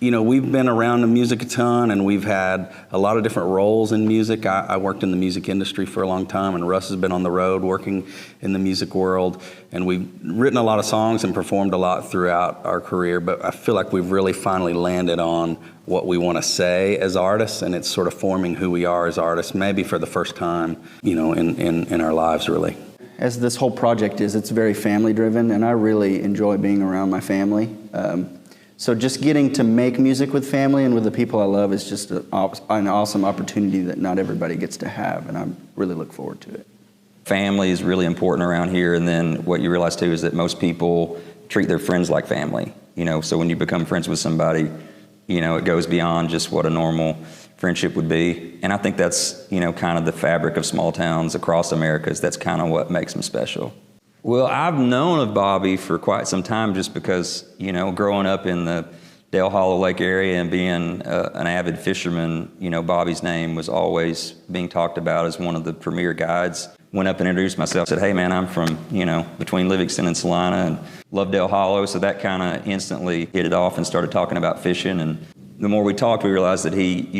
We've been around the music a ton, and we've had a lot of different roles in music. I worked in the music industry for a long time, and Russ has been on the road working in the music world. And we've written a lot of songs and performed a lot throughout our career, but I feel like we've really finally landed on what we want to say as artists, and it's sort of forming who we are as artists, maybe for the first time, in our lives, really. As this whole project is, it's very family driven, and I really enjoy being around my family. So just getting to make music with family and with the people I love is just an awesome opportunity that not everybody gets to have, and I really look forward to it. Family is really important around here, and then what you realize too is that most people treat their friends like family. So when you become friends with somebody, it goes beyond just what a normal friendship would be. And I think that's, kind of the fabric of small towns across America. That's kind of what makes them special. Well, I've known of Bobby for quite some time just because, growing up in the Dale Hollow Lake area and being an avid fisherman, Bobby's name was always being talked about as one of the premier guides. Went up and introduced myself, said, hey man, I'm from, between Livingston and Salina and love Dale Hollow. So that kind of instantly hit it off and started talking about fishing. And the more we talked, we realized that he,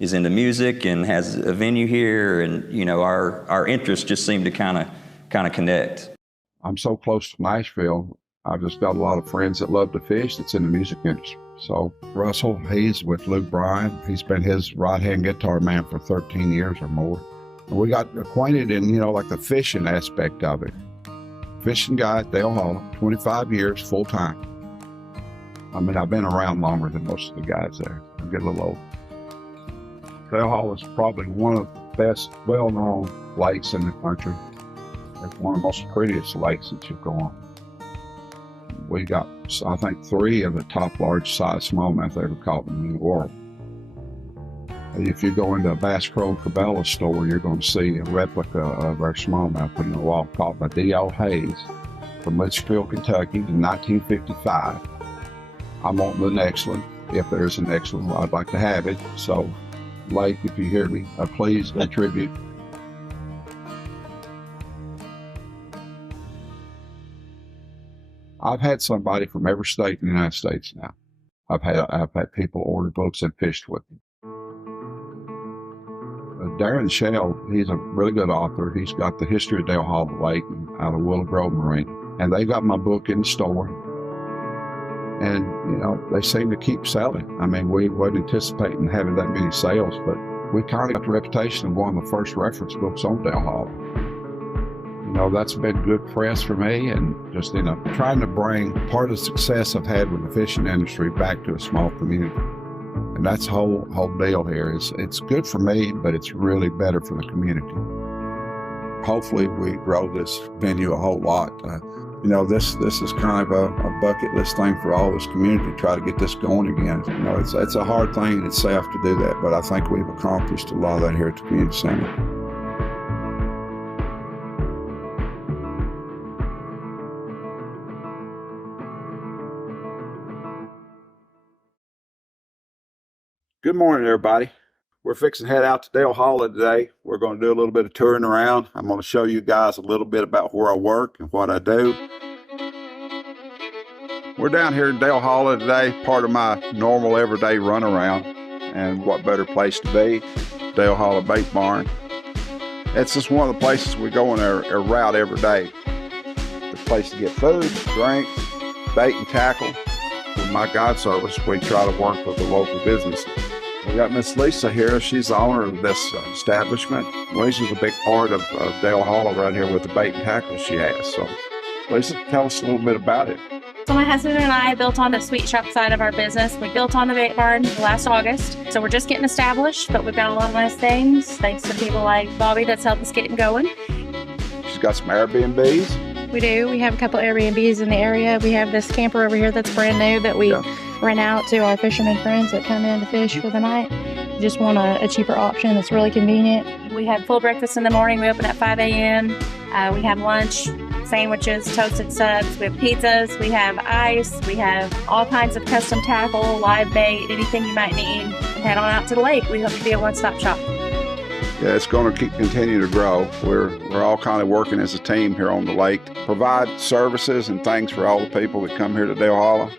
is into music and has a venue here. And, our interests just seemed to kind of connect. I'm so close to Nashville. I've just got a lot of friends that love to fish that's in the music industry. So Russell, he's with Luke Bryan. He's been his right-hand guitar man for 13 years or more. And we got acquainted in, like the fishing aspect of it. Fishing guy at Dale Hollow, 25 years, full time. I mean, I've been around longer than most of the guys there. I get a little old. Dale Hollow is probably one of the best, well-known lakes in the country. It's one of the most prettiest lakes that you go on. We got, I think, 3 of the top large size smallmouth ever caught in the world. If you go into a Bass Pro Cabela store, you're going to see a replica of our smallmouth in the wall caught by D.O. Hayes from Litchfield, Kentucky in 1955. I'm wanting the next one. If there's a next one, I'd like to have it. So, Lake, if you hear me, please contribute. I've had somebody from every state in the United States now. I've had people order books and fished with me. Darren Shell, he's a really good author. He's got the history of Dale Hollow Lake out of Willow Grove Marine. And they got my book in the store. And, they seem to keep selling. I mean, we wasn't anticipating having that many sales, but we kind of got the reputation of one of the first reference books on Dale Hollow. That's been good press for me, and just, trying to bring part of the success I've had with the fishing industry back to a small community. And that's the whole deal here. It's good for me, but it's really better for the community. Hopefully we grow this venue a whole lot. This is kind of a bucket list thing for all this community to try to get this going again. It's a hard thing in itself to do that, but I think we've accomplished a lot of that here at the community center. Good morning, everybody. We're fixing to head out to Dale Hollow today. We're going to do a little bit of touring around. I'm going to show you guys a little bit about where I work and what I do. We're down here in Dale Hollow today, part of my normal everyday runaround. And what better place to be? Dale Hollow Bait Barn. It's just one of the places we go on our route every day. The place to get food, drink, bait and tackle. With my guide service, we try to work with the local businesses. We got Miss Lisa here. She's the owner of this establishment. Lisa's a big part of Dale Hollow right here with the bait and tackle she has. So, Lisa, tell us a little bit about it. So my husband and I built on the sweet shop side of our business. We built on the bait barn last August. So we're just getting established, but we've got a lot of nice things thanks to people like Bobby that's helped us getting going. She's got some Airbnbs. We do. We have a couple Airbnbs in the area. We have this camper over here that's brand new that we rent out to our fishermen friends that come in to fish for the night. We just want a cheaper option that's really convenient. We have full breakfast in the morning. We open at 5 a.m. We have lunch, sandwiches, toasted subs, we have pizzas, we have ice, we have all kinds of custom tackle, live bait, anything you might need. Head on out to the lake. We hope to be a one-stop shop. Yeah, it's going to continue to grow. We're all kind of working as a team here on the lake to provide services and things for all the people that come here to Dale Hollow.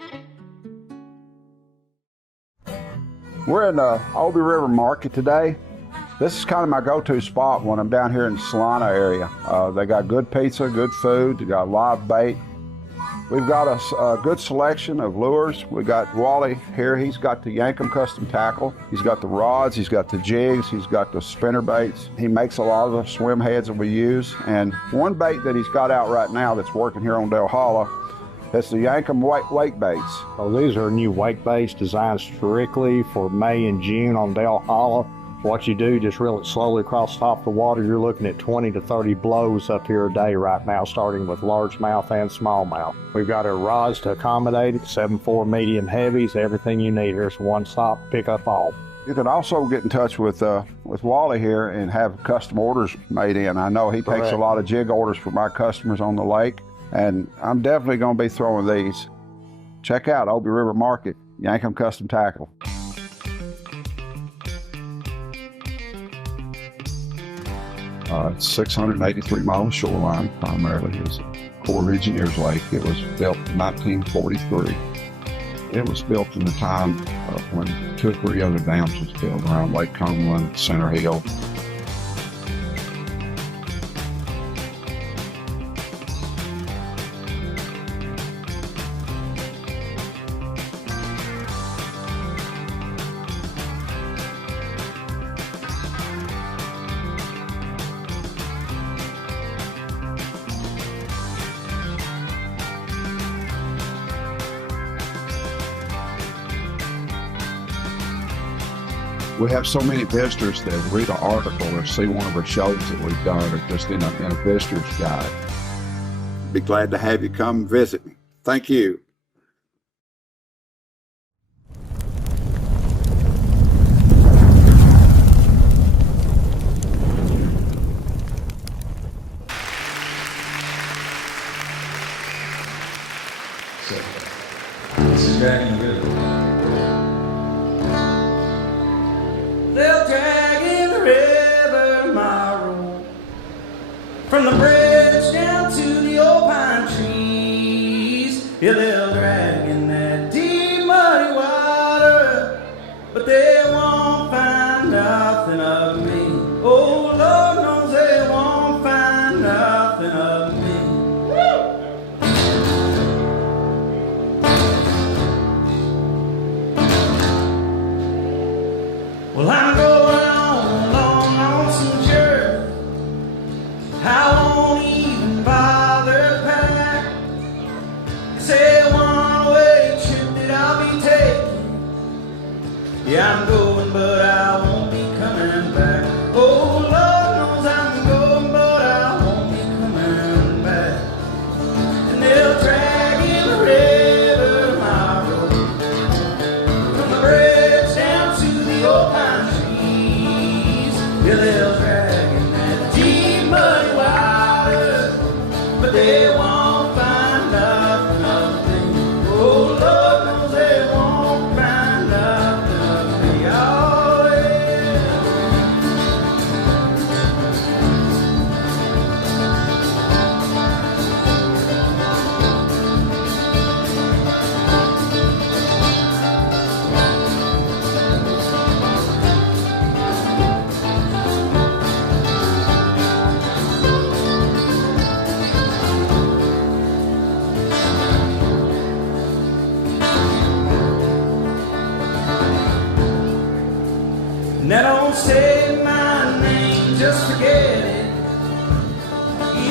We're in the Obi River Market today. This is kind of my go-to spot when I'm down here in the Salina area. They got good pizza, good food, they got live bait. We've got a good selection of lures. We got Wally here, he's got the Yankum custom tackle. He's got the rods, he's got the jigs, he's got the spinner baits. He makes a lot of the swim heads that we use. And one bait that he's got out right now that's working here on Dale Hollow, that's the Yankum wake baits. So these are new wake baits designed strictly for May and June on Dale Hollow. What you do, just reel it slowly across the top of the water. You're looking at 20 to 30 blows up here a day right now, starting with largemouth and smallmouth. We've got our rods to accommodate it, 7.4 medium heavies, everything you need. Here's one stop, pick up all. You can also get in touch with Wally here and have custom orders made in. I know he takes a lot of jig orders from our customers on the lake, and I'm definitely going to be throwing these. Check out Obi River Market, Yankum Custom Tackle. It's 683 miles shoreline, primarily is Corps of Engineers Lake. It was built in 1943. It was built in the time when 2 or 3 other dams was built around Lake Cumberland, Center Hill. We have so many visitors that read an article or see one of our shows that we've done or just in a visitor's guide. Be glad to have you come visit me. Thank you. This is dragging good. They'll drag in the river my road, from the bridge down to the old pine trees. Yeah, they'll drag in that deep muddy water, but they won't find nothing of me. Oh, Lord knows they won't find nothing of me. Well, I'm going on a long, lonesome journey. I won't even bother to pack. They say a one-way trip that I'll be taking. Yeah, I'm going, but I won't be coming back. Oh, Lord knows I'm going, but I won't be coming back. And they'll drag in the river my road, from the bridge down to the old pine trees. Yeah, they'll drag in that deep muddy water, but they won't find nothing of me. Oh, Lord knows they won't find nothing of me. say my name, just forget it.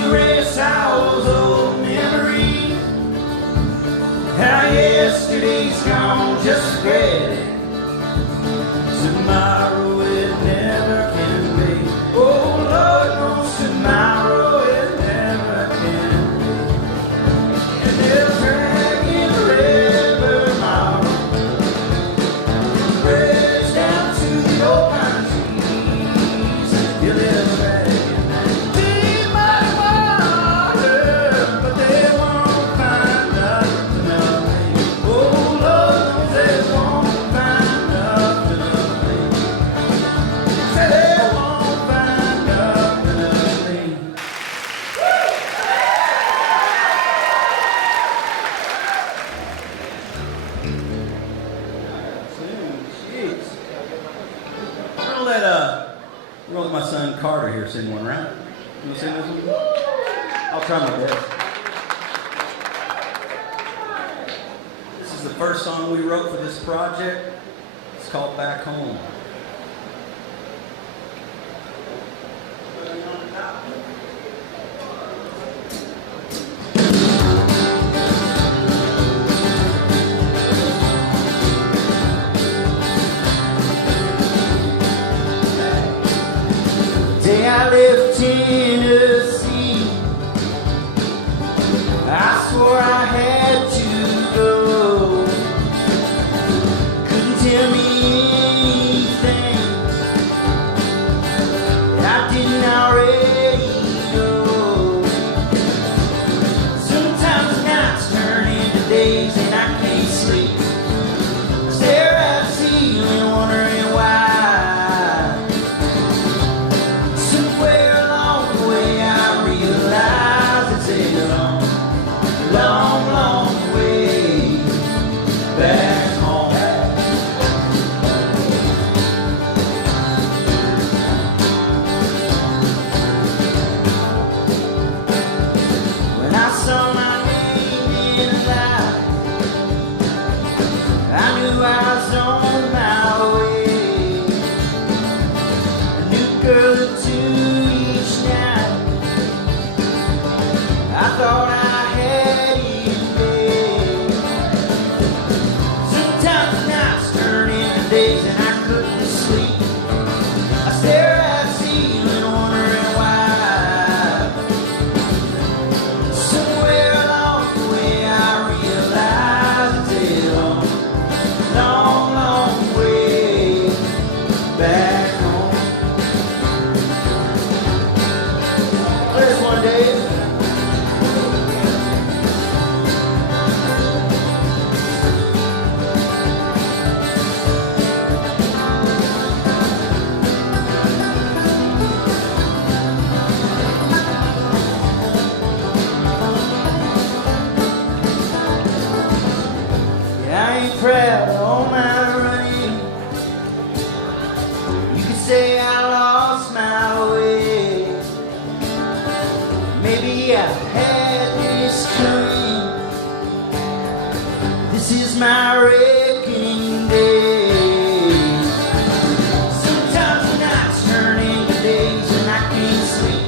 Erase all those old memories. How yesterday's gone, just forget it. Tomorrow it never can be. Oh Lord knows tomorrow it never can be. And they'll drag in the river mile, bridge down to the old pine trees. You'll live back in that deep muddy water, but they won't find nothing of me. Oh Lord knows they won't find nothing of me. Say they won't find nothing of me. Jeez. We're gonna let my son Carter here sing one, right? You wanna sing this one? I'll try my best. This is the first song we wrote for this project. It's called Back Home. Day I left Tennessee, I swore I had to go. Couldn't tell me anything I didn't already know. Sometimes nights turn into days and I can't sleep. Stare at the ceiling wondering why. Somewhere along the way I realized it's a long, long, long way back home. When I saw my name in the light, I knew I was on my way. A new girl or two each night, I thought I had in bed. Sometimes the nights turn into days and I couldn't sleep. I stare at the ceiling wondering why. Somewhere along the way I realized it's a long, long, long way back home. There's one day. Yeah, I ain't proud of all my running. You could say I lost my way. Maybe I had this coming. This is my reckoning day. Sometimes the nights turn into days and I can't sleep.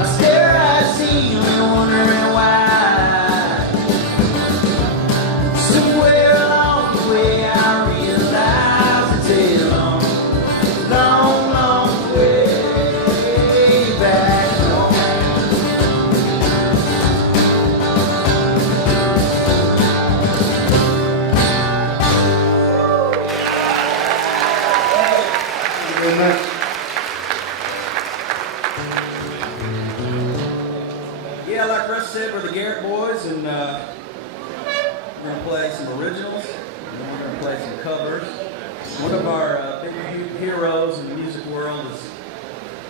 I stare at the ceiling wondering why. Somewhere along the way I realized it's a long, long, long way back home. Yeah, like Russ said, we're the Garrett boys, and we're going to play some originals, and then we're going to play some covers. One of our big heroes in the music world is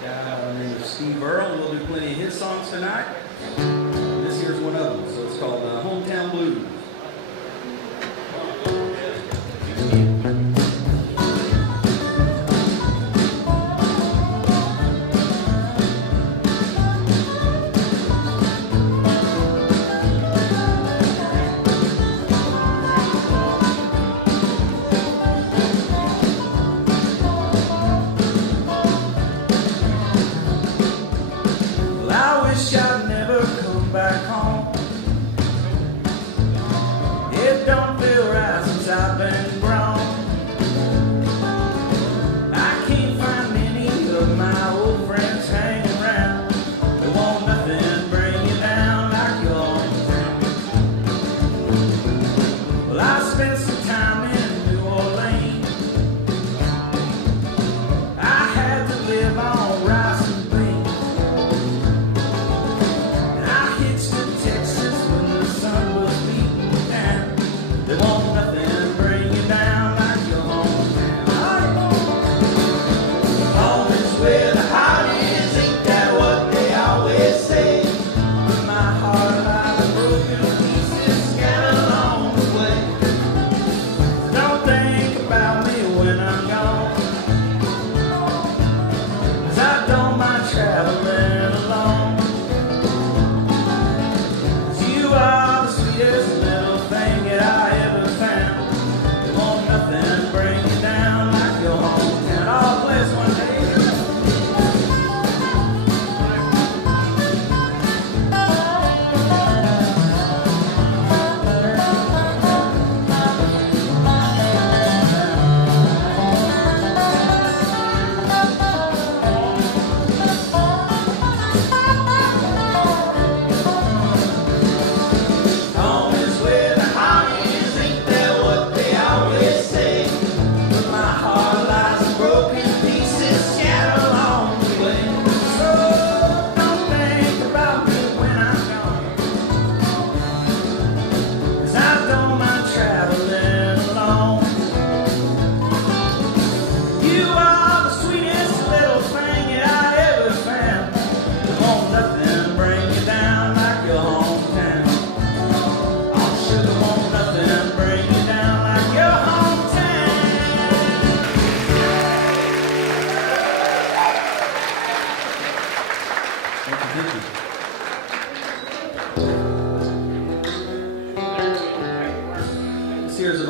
a guy by the name of Steve Earle, and we'll do plenty of his songs tonight. And this here's one of them, so it's called Hometown Blues.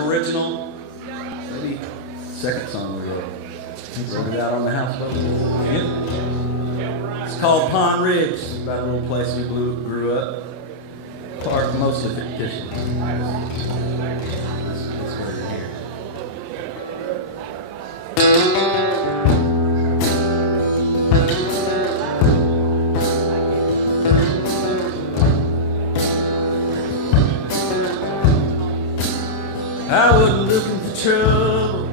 original. Maybe second song we wrote. Wrote it out on the houseboat. It's called Pond Ridge. It's about a little place we grew up. Part mostly fictitious. Let's go over here. I wasn't looking for trouble,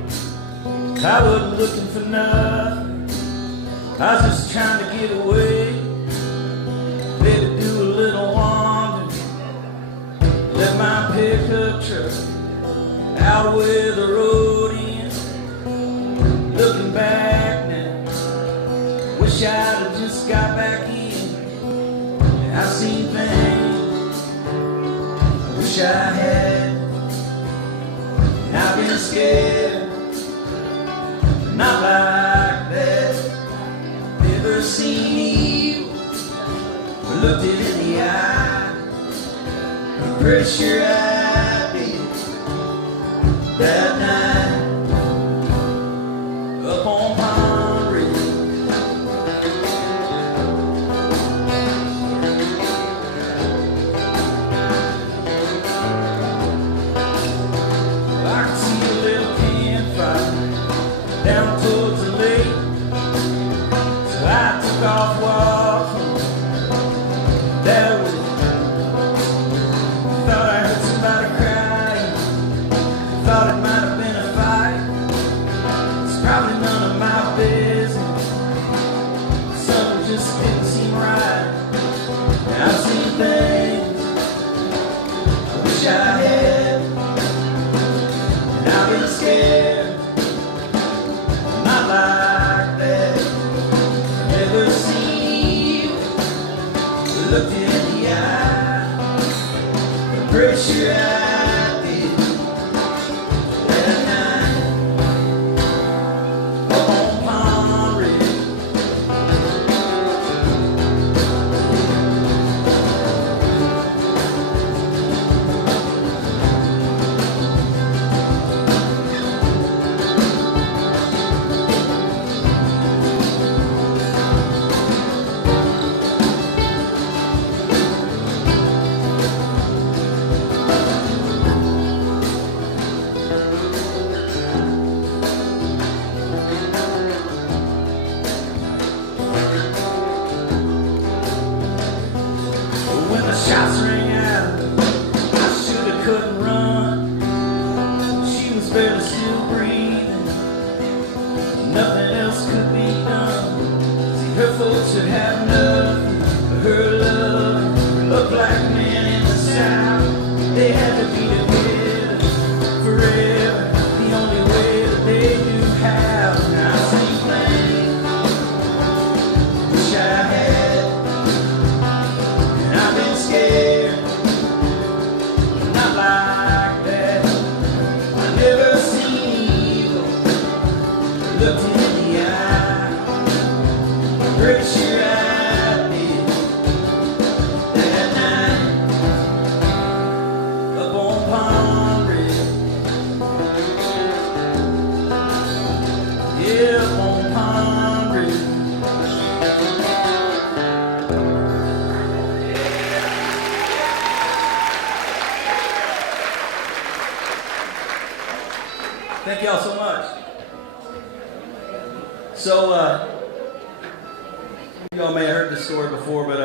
I wasn't looking for nothing. I was just trying to get away, maybe do a little wandering. Let my pickup truck out where the road ends. Looking back now, wish I'd have just got back in. I've seen things I wish I had. And I've been scared, but not like that. Never seen evil, but looked it in the eye. I'm pretty sure I did that night up on Pond Ridge. I can see a little campfire down towards the lake, so I took off walking that way. Thought I heard somebody crying, thought it might have been a fight. It's probably none of my business, something just didn't seem right. And I've seen things I wish I had. And I've been scared, not like that. Never seen evil, but looked it in the eye. I'm pretty sure I did that night up on Pond Ridge. But when the shots rang out, I shoulda couldn't run. She was barely still breathing, nothing else could be done. See, her folks had had nothing but her love. A black man in the South, they had to be together forever, the only way that they knew how. Now I see things wish I had. And I've been scared, not like that. I never seen evil, looked it in the eye. I'm pretty sure I did that night up on Pond Ridge. Yeah, up on Pond Ridge. Thank y'all so much. So, y'all may have heard this story before, but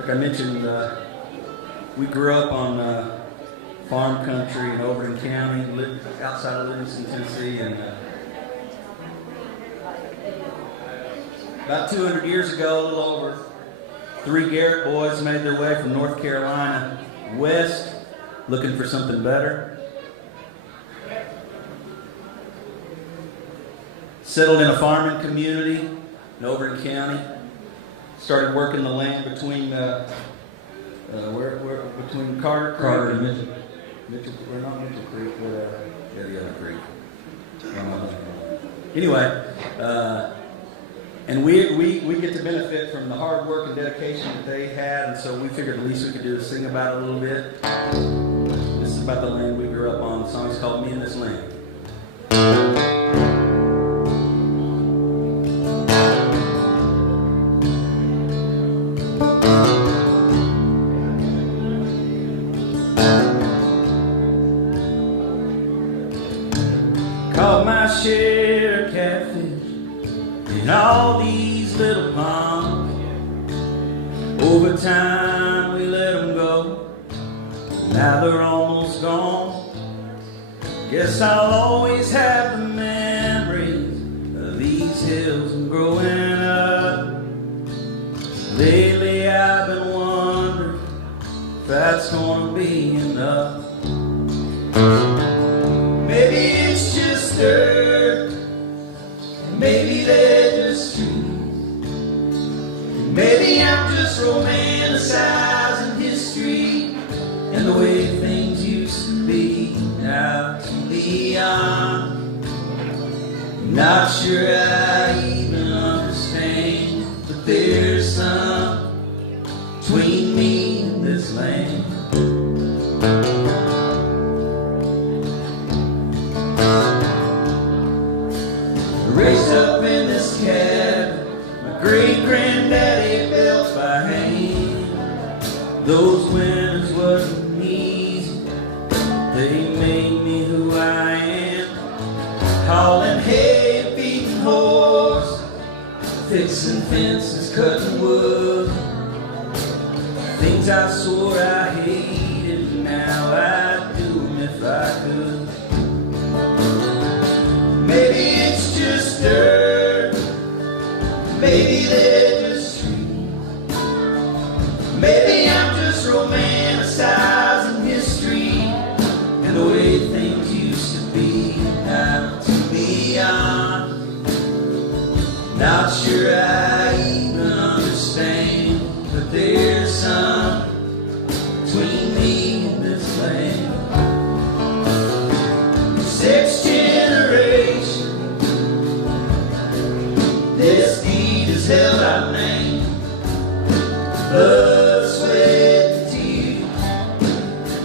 like I mentioned, we grew up on farm country in Overton County, lived outside of Livingston, Tennessee, and about 200 years ago, a little over, 3 Garrett boys made their way from North Carolina west, looking for something better. Settled in a farming community in Overton County. Started working the land between between Carter and Mitchell. We're not Mitchell Creek, but the other creek. Anyway, and we get to benefit from the hard work and dedication that they had, and so we figured the least we could do is sing about it a little bit. This is about the land we grew up on. The song's called Me and This Land. Caught my share of catfish in all these little ponds. Over time we let them go, now they're almost gone. Guess I'll always have the memories of these hills and growing up. Lately I've been wondering if that's gonna be enough. Maybe it's just dirt, maybe they're just trees. Maybe I'm just romanticizing history and the way things used to be. Now to be honest, I'm not sure I even understand, but there's some between me and this land. Raised up in this cabin my great-granddaddy built by hand. Those winters wasn't easy, they made me who I am. Hauling hay, feeding horses, fixing fences, cutting wood. Things I swore I hated, now I'd do them if I could. Maybe it's just dirt, maybe they're just trees. Maybe I'm just romanticizing history and the way things used to be. Now to be honest, not sure I even understand, but there's some between me and this land. Sixth generation, this deed is held our name. Blood, sweat, and tears,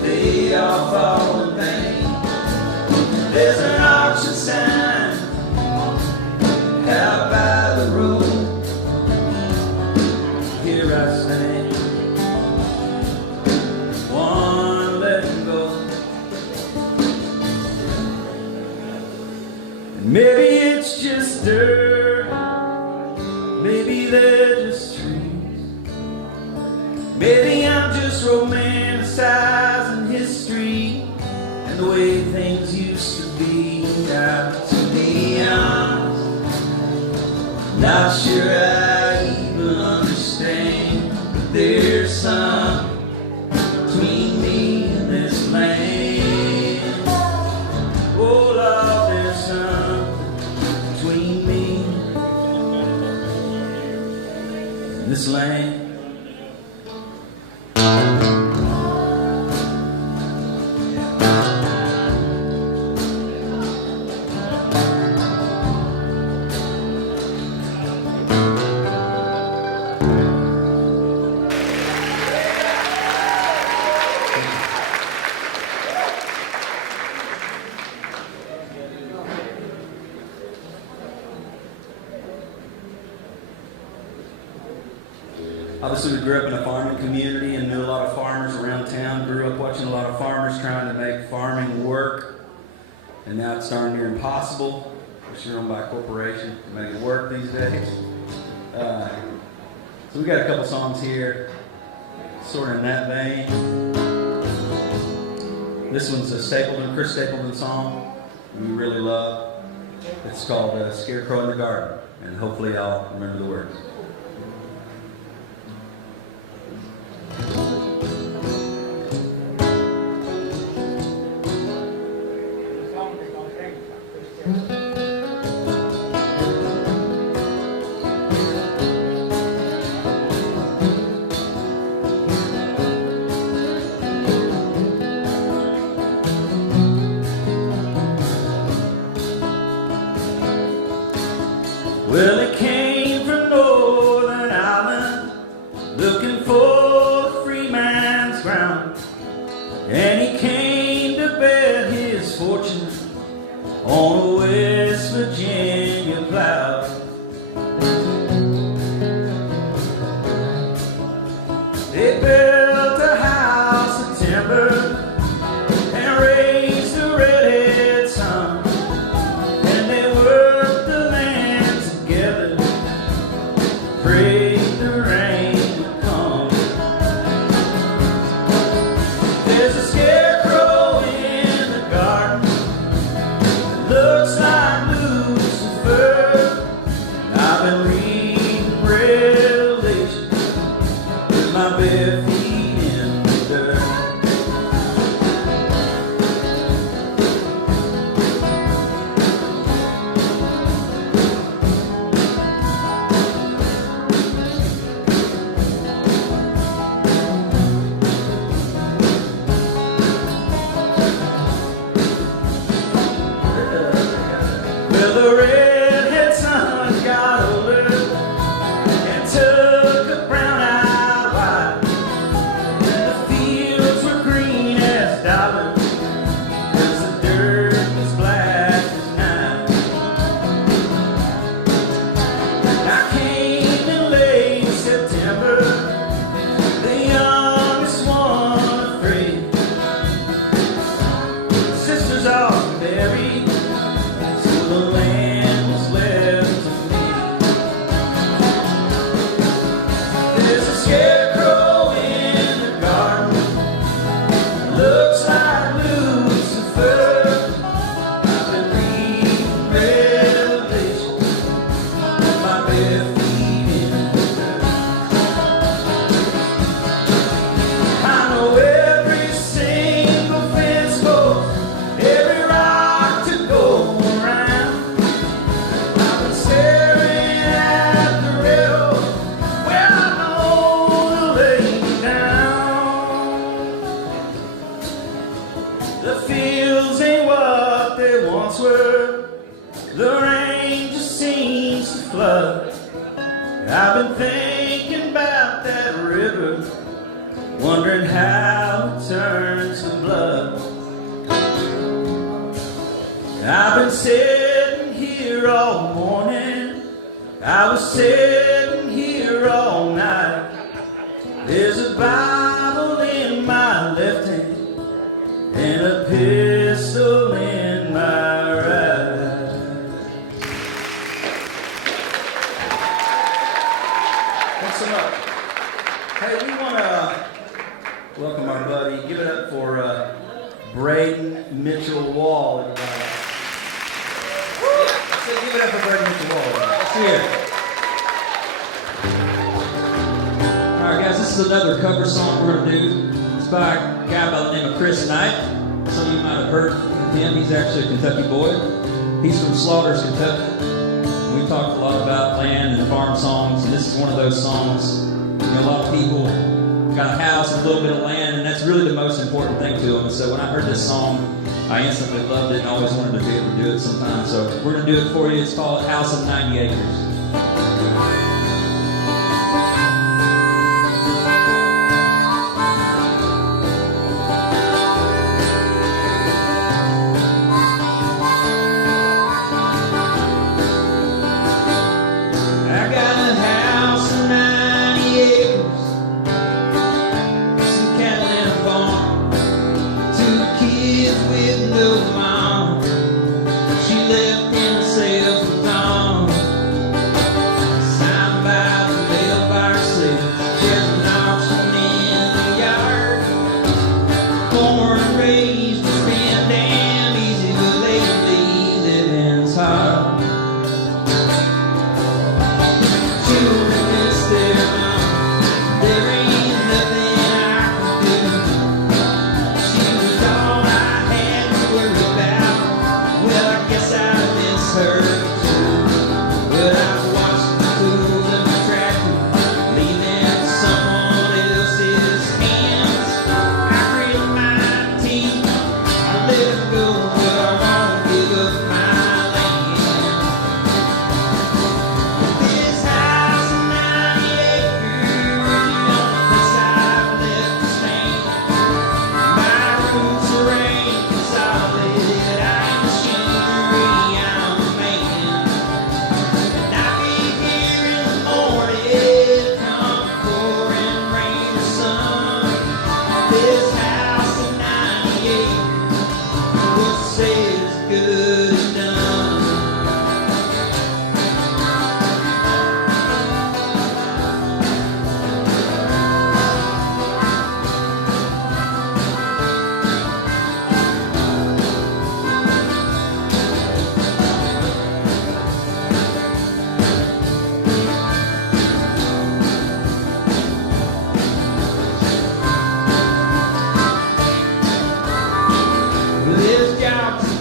they all fall in vain. There's an auction sign out by the road. Here I stand, one letting go. And maybe it's just dirt, maybe they're just trees. Maybe I'm just romanticizing history and the way things used to be. Now to be honest, not sure I even understand, but there's some between me and this land. Oh Lord, there's some between me and this land. Obviously, we grew up in a farming community and knew a lot of farmers around town. Grew up watching a lot of farmers trying to make farming work, and now it's darn near impossible. We're owned by a corporation to make it work these days. So we got a couple songs here, sort of in that vein. This one's a Chris Stapleton song we really love. It's called "Scarecrow in the Garden," and hopefully I'll remember the words. Well, he came from Northern Ireland, looking for a free man's ground, and he came on a West Virginia plow. They built a house of timber and raised a redhead son, and they worked the land together, prayed the rain would come. There's a scarecrow in the garden that looks like Lucifer. I've been reading Revelation with my bare feet in the dirt. Well, the redhead son got older and took a brown-eyed wife, and the fields were green as dollars, 'cause the dirt was black as night. I came in late September, the youngest one afraid. Sisters all married, the land was left to me. There's a scarecrow in the garden, looks like Lucifer. I've been reading Revelation with my bare feet in the dirt. I know every single fence post, every rock to go around. I've been staring at the railroad where I know to lay me down. The fields ain't what they once were, the rain just seems to flood. I've been thinking about that river, wondering how it turns to blood. I've been sitting here all morning, I was sitting here all night. There's a Bible in my left hand and a pistol in my right. Thanks so much. Hey, we want to welcome our buddy. Give it up for Braden Mitchell Wall, everybody. So give it up for Braden Mitchell Wall. Let's hear it. Alright guys, this is another cover song we're going to do. It's by a guy by the name of Chris Knight. Some of you might have heard of him. He's actually a Kentucky boy. He's from Slaughters, Kentucky. We talked a lot about land and farm songs, and this is one of those songs. You know, a lot of people got a house and a little bit of land, and that's really the most important thing to them. And so when I heard this song, I instantly loved it and always wanted to be able to do it sometime. So we're going to do it for you. It's called House of 90 Acres.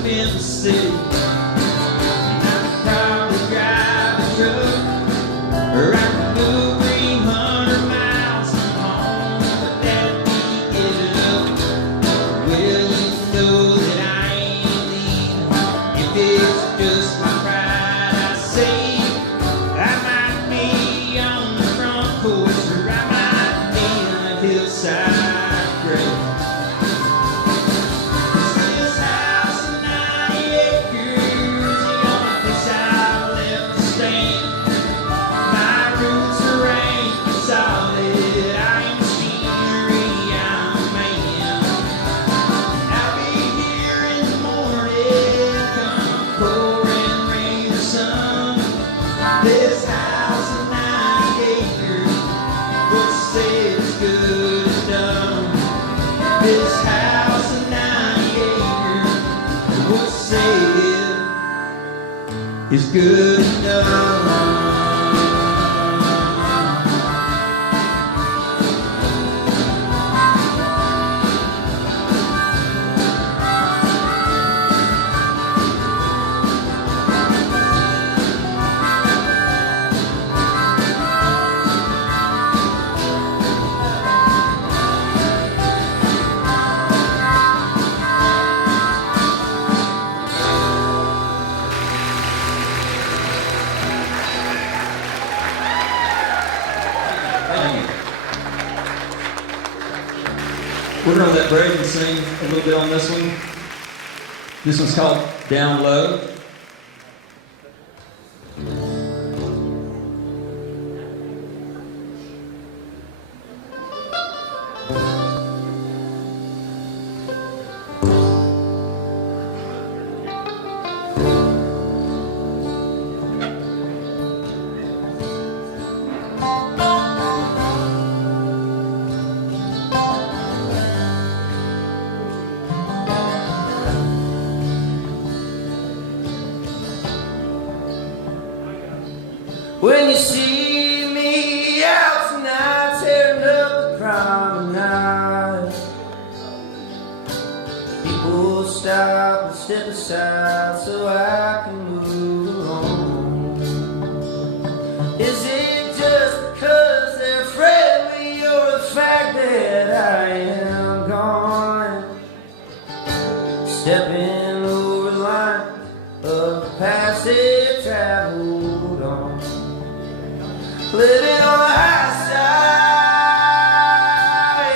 in the city. And I could probably drive a truck, or I could move 300 miles from home, but that'd be giving up. Well, you know that I ain't leaving. If it's just my pride, I say I might be on the front porch, or I might be in a hillside grave. This house of 90 acres, the only place I've left to stand. My roots are anchored solid. I ain't machinery, I'm a man. I'll be here in the morning, come pouring rain or sun. This house of 90 acres, what say it's good and done. This house of 90 acres, what say it is good and done. We're going to let Braden sing a little bit on this one. This one's called Down Low. When you see me out tonight, tearing up the promenade, people stop and step aside so I can move along. Is it just because they're friendly, or the fact that I am gone? Stepping over the line of the past they traveled on. Living on the high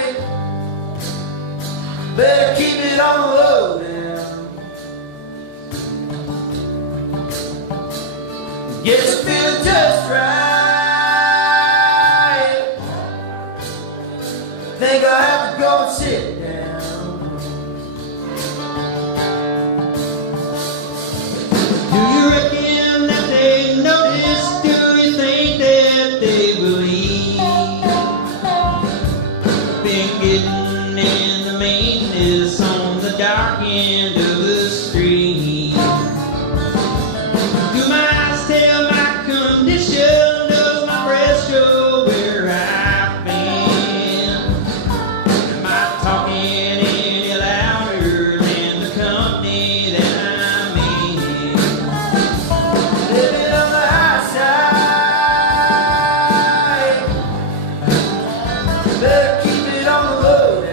side, better keep it on the low now. Guess I feel just right. Think I'll have to go and sit down. Do you reckon that they notice? Do you think that they believe? Been getting in the maintenance on the dark end of the street. Do my eyes tell my condition? Does my breath show where I've been? Am I talking any louder than the company that I'm in? Living on the high side, better keep it on the low now.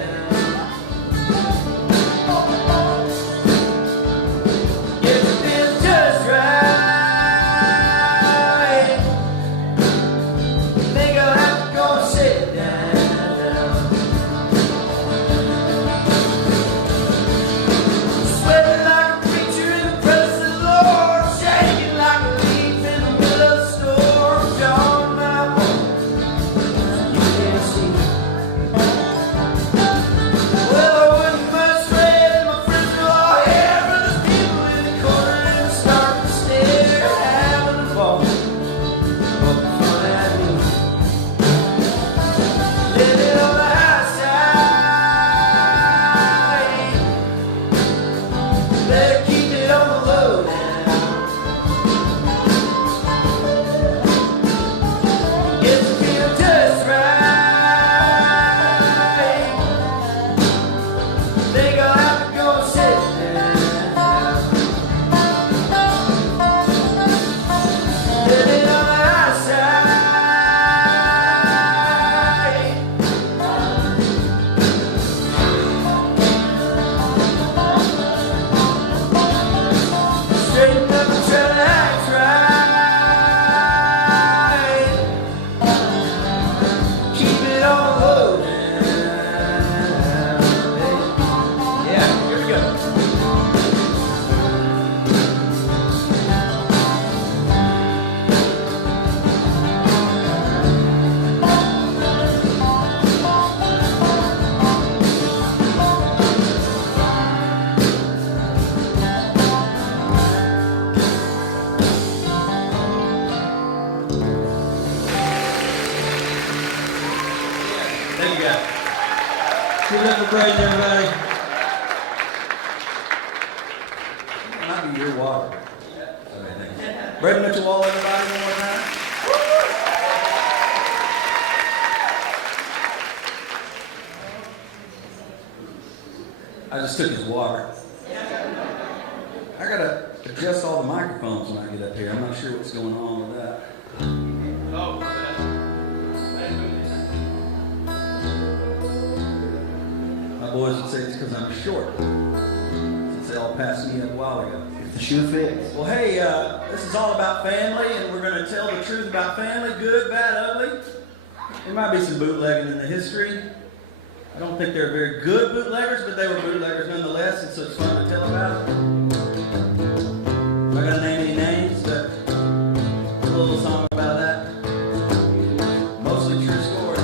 Give it up for Braden, everybody. That might be your water. Braden Mitchell Wall, everybody, one more time. I just took his water. I gotta adjust all the microphones when I get up here. I'm not sure what's going on with that. Oh, my boys would say it's because I'm short, since they all passed me up a while ago. If the shoe fits. Well, hey, this is all about family, and we're going to tell the truth about family, good, bad, ugly. There might be some bootlegging in the history. I don't think they're very good bootleggers, but they were bootleggers nonetheless, and so it's fun to tell about. I'm not going to name any names, but a little song about that. Mostly true story.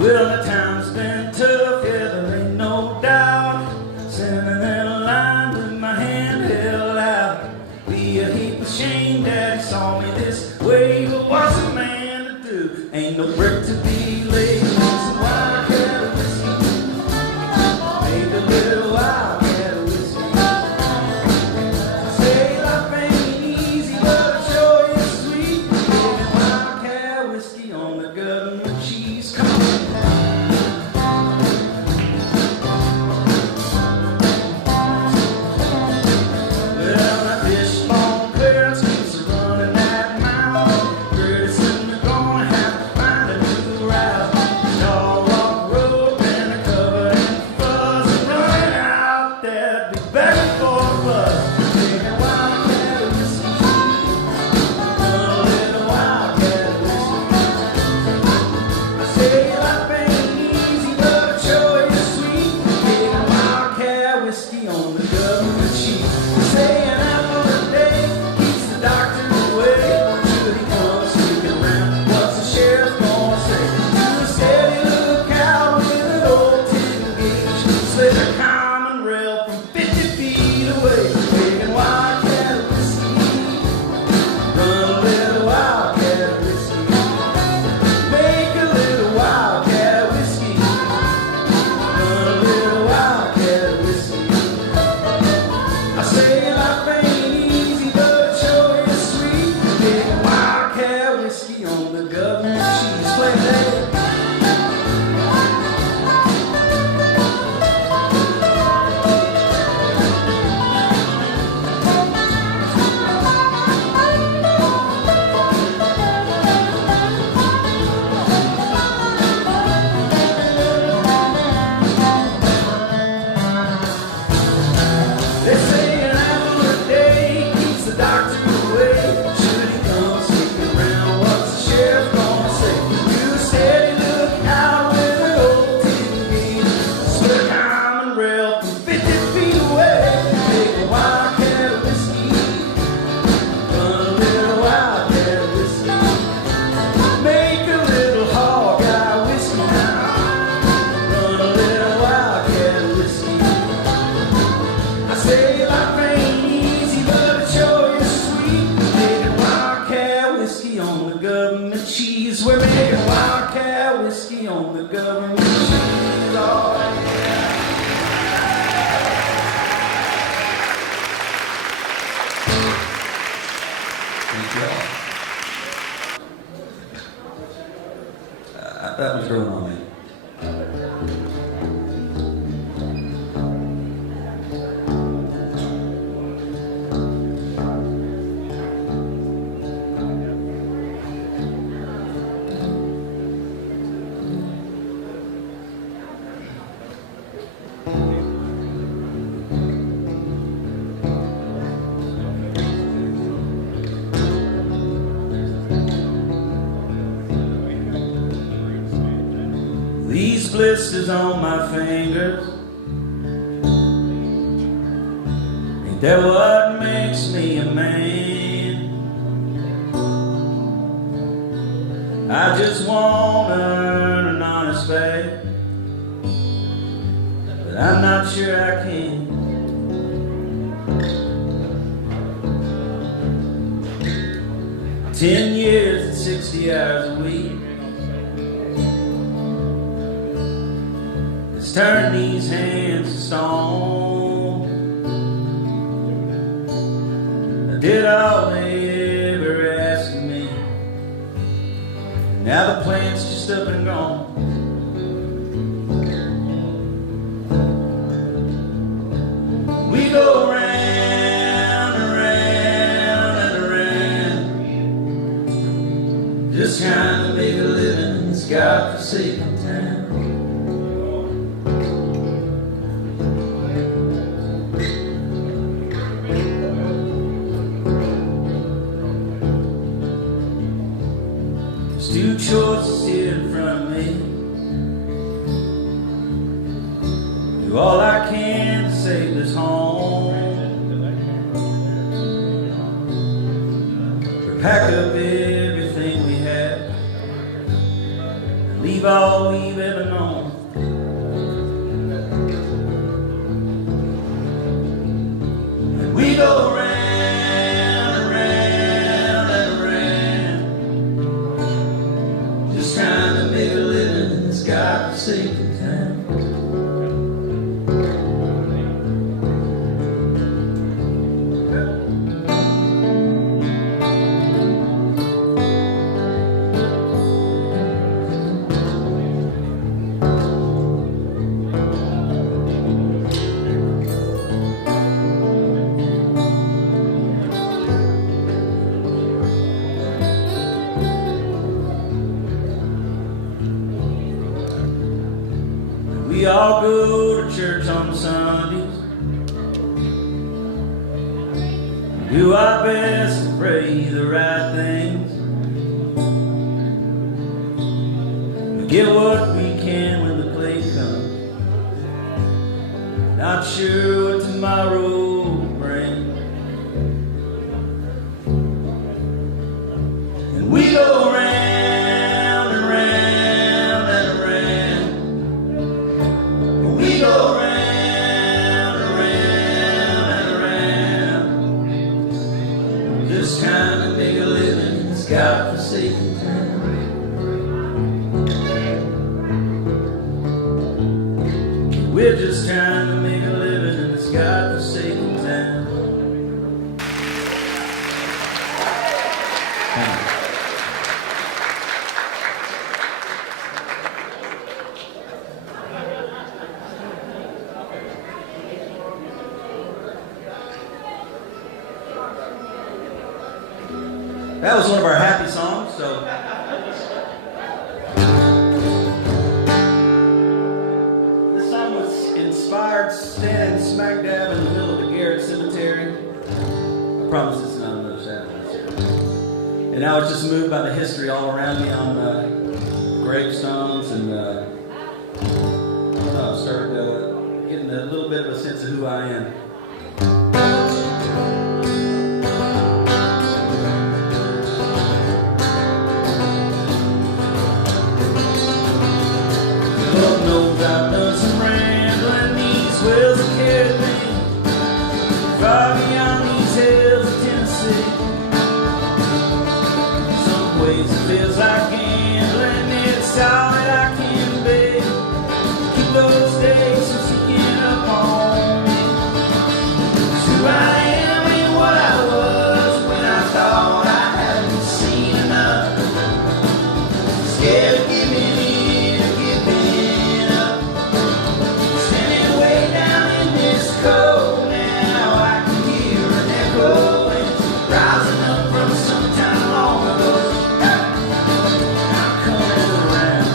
Well, the time's been tough, yeah, there ain't no doubt. Sending that line with my hand held out. Be a heap ashamed that he saw me this way, but what's a man to do? Ain't no brick to be laid. Some wildcat whiskey. Make a little wildcat whiskey. I say life ain't easy, but it sure is sweet. Making wildcat whiskey on the government cheese. Come on. Well, that fishbone clearance keeps running that mountain. Pretty soon they're gonna have to find a new route. Dog walk road, and they're covered in fuzz. And running out there, be begging for a buzz. Taking wildcat whiskey. A little wildcat whiskey. I say life ain't easy, but it sure is sweet. Taking wildcat whiskey on the government cheese. Say an apple a day keeps the doctor away. Should he come sneaking around, what's the sheriff gonna say? Do a steady lookout with an old tin gauge. Slip a common rail from 50 feet away. Taking wildcat whiskey. Run a little wildcat whiskey. Make a little wildcat whiskey. Run a little wildcat whiskey. I say life ain't easy, but it sure is sweet. Taking wildcat whiskey on the government cheese. Play that. They say an apple a day keeps the doctor away. Should he come sneaking around, what's the sheriff gonna say? Do a steady look out with an old tin gauge. Split a common rail from 50 feet away. Take a wildcat whiskey. Run a little wildcat whiskey. Make a little hog-eye whiskey now. Run a little wildcat whiskey. I say life ain't easy, but it sure is sweet. Making wildcat whiskey on the government cheese. We're making wildcat whiskey on the government cheese. Oh, yeah. Thank you all. That was growing on me. These blisters on my fingers, ain't that what makes me a man? I just wanna earn an honest pay, but I'm not sure I can. "10 years and 60 hours a week, Let's turn these hands to stone. I did all they ever asked of me. Now the plan's just up and gone. We go round and round and around, just trying to make a living in this godforsaken town. There's two choices here in front of me. Do all I can to save this home, or pack up everything we have and leave all we've ever known. And we go round and round and around, just trying to make a living in this godforsaken town. We all go to church on Sundays, do our best to pray the right things. We get what we can when the play comes, not sure what tomorrow will bring. And we go round and round and around. We go round and round and around, just trying to make a living in this godforsaken town. We're just trying to make a living in this godforsaken town. That was one of our happy songs, so. This song was inspired standing smack dab in the middle of the Garrett cemetery. I promise this is not another Saturday. And I was just moved by the history all around me on gravestones, and I don't know, I started getting a little bit of a sense of who I am. Lord knows I've done some rambling, these wells have carried me far beyond these hills of Tennessee. Some ways it feels like gambling, it's all that I can be. Keep those days from sneaking up on me. It's who I am and what I was when I thought I hadn't seen enough. Scared of giving in. Now I can hear an echo, it's rising up from sometime long ago. I'm coming around.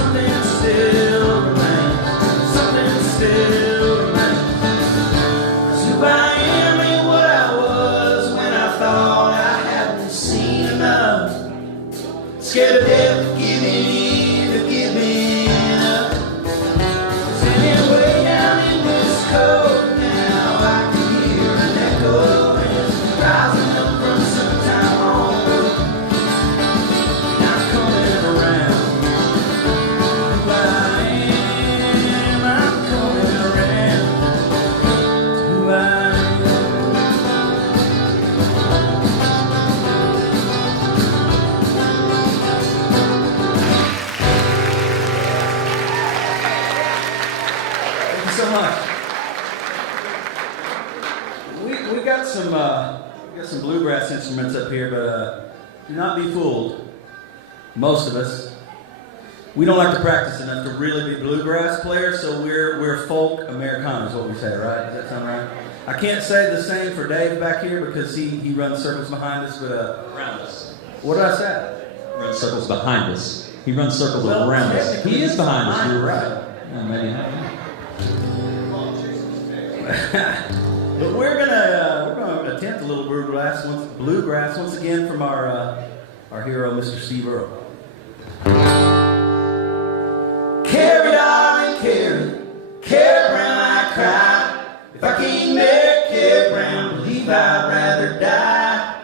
something still remains. Something still remains. 'Cause who I am ain't what I was when I thought I hadn't seen enough. Scared of death, giving in or giving up. 'Cause anyway, down in this cold now, I can hear an echo rising up from some time on. And I'm coming around. Who I am, I'm coming around. Who I so much. We got some bluegrass instruments up here, but do not be fooled. Most of us, we don't like to practice enough to really be bluegrass players, so we're folk Americana is what we say, right? Does that sound right? I can't say the same for Dave back here because he runs circles behind us, but Around us. what did I say? Runs circles behind us. He runs circles around us. He is behind us. You're right. Yeah, maybe not. But we're gonna attempt a little bluegrass once again from our hero, Mr. Steve Earle. Carry, darling, carry Brown, I cry. If I can't marry Carry Brown, believe I'd rather die.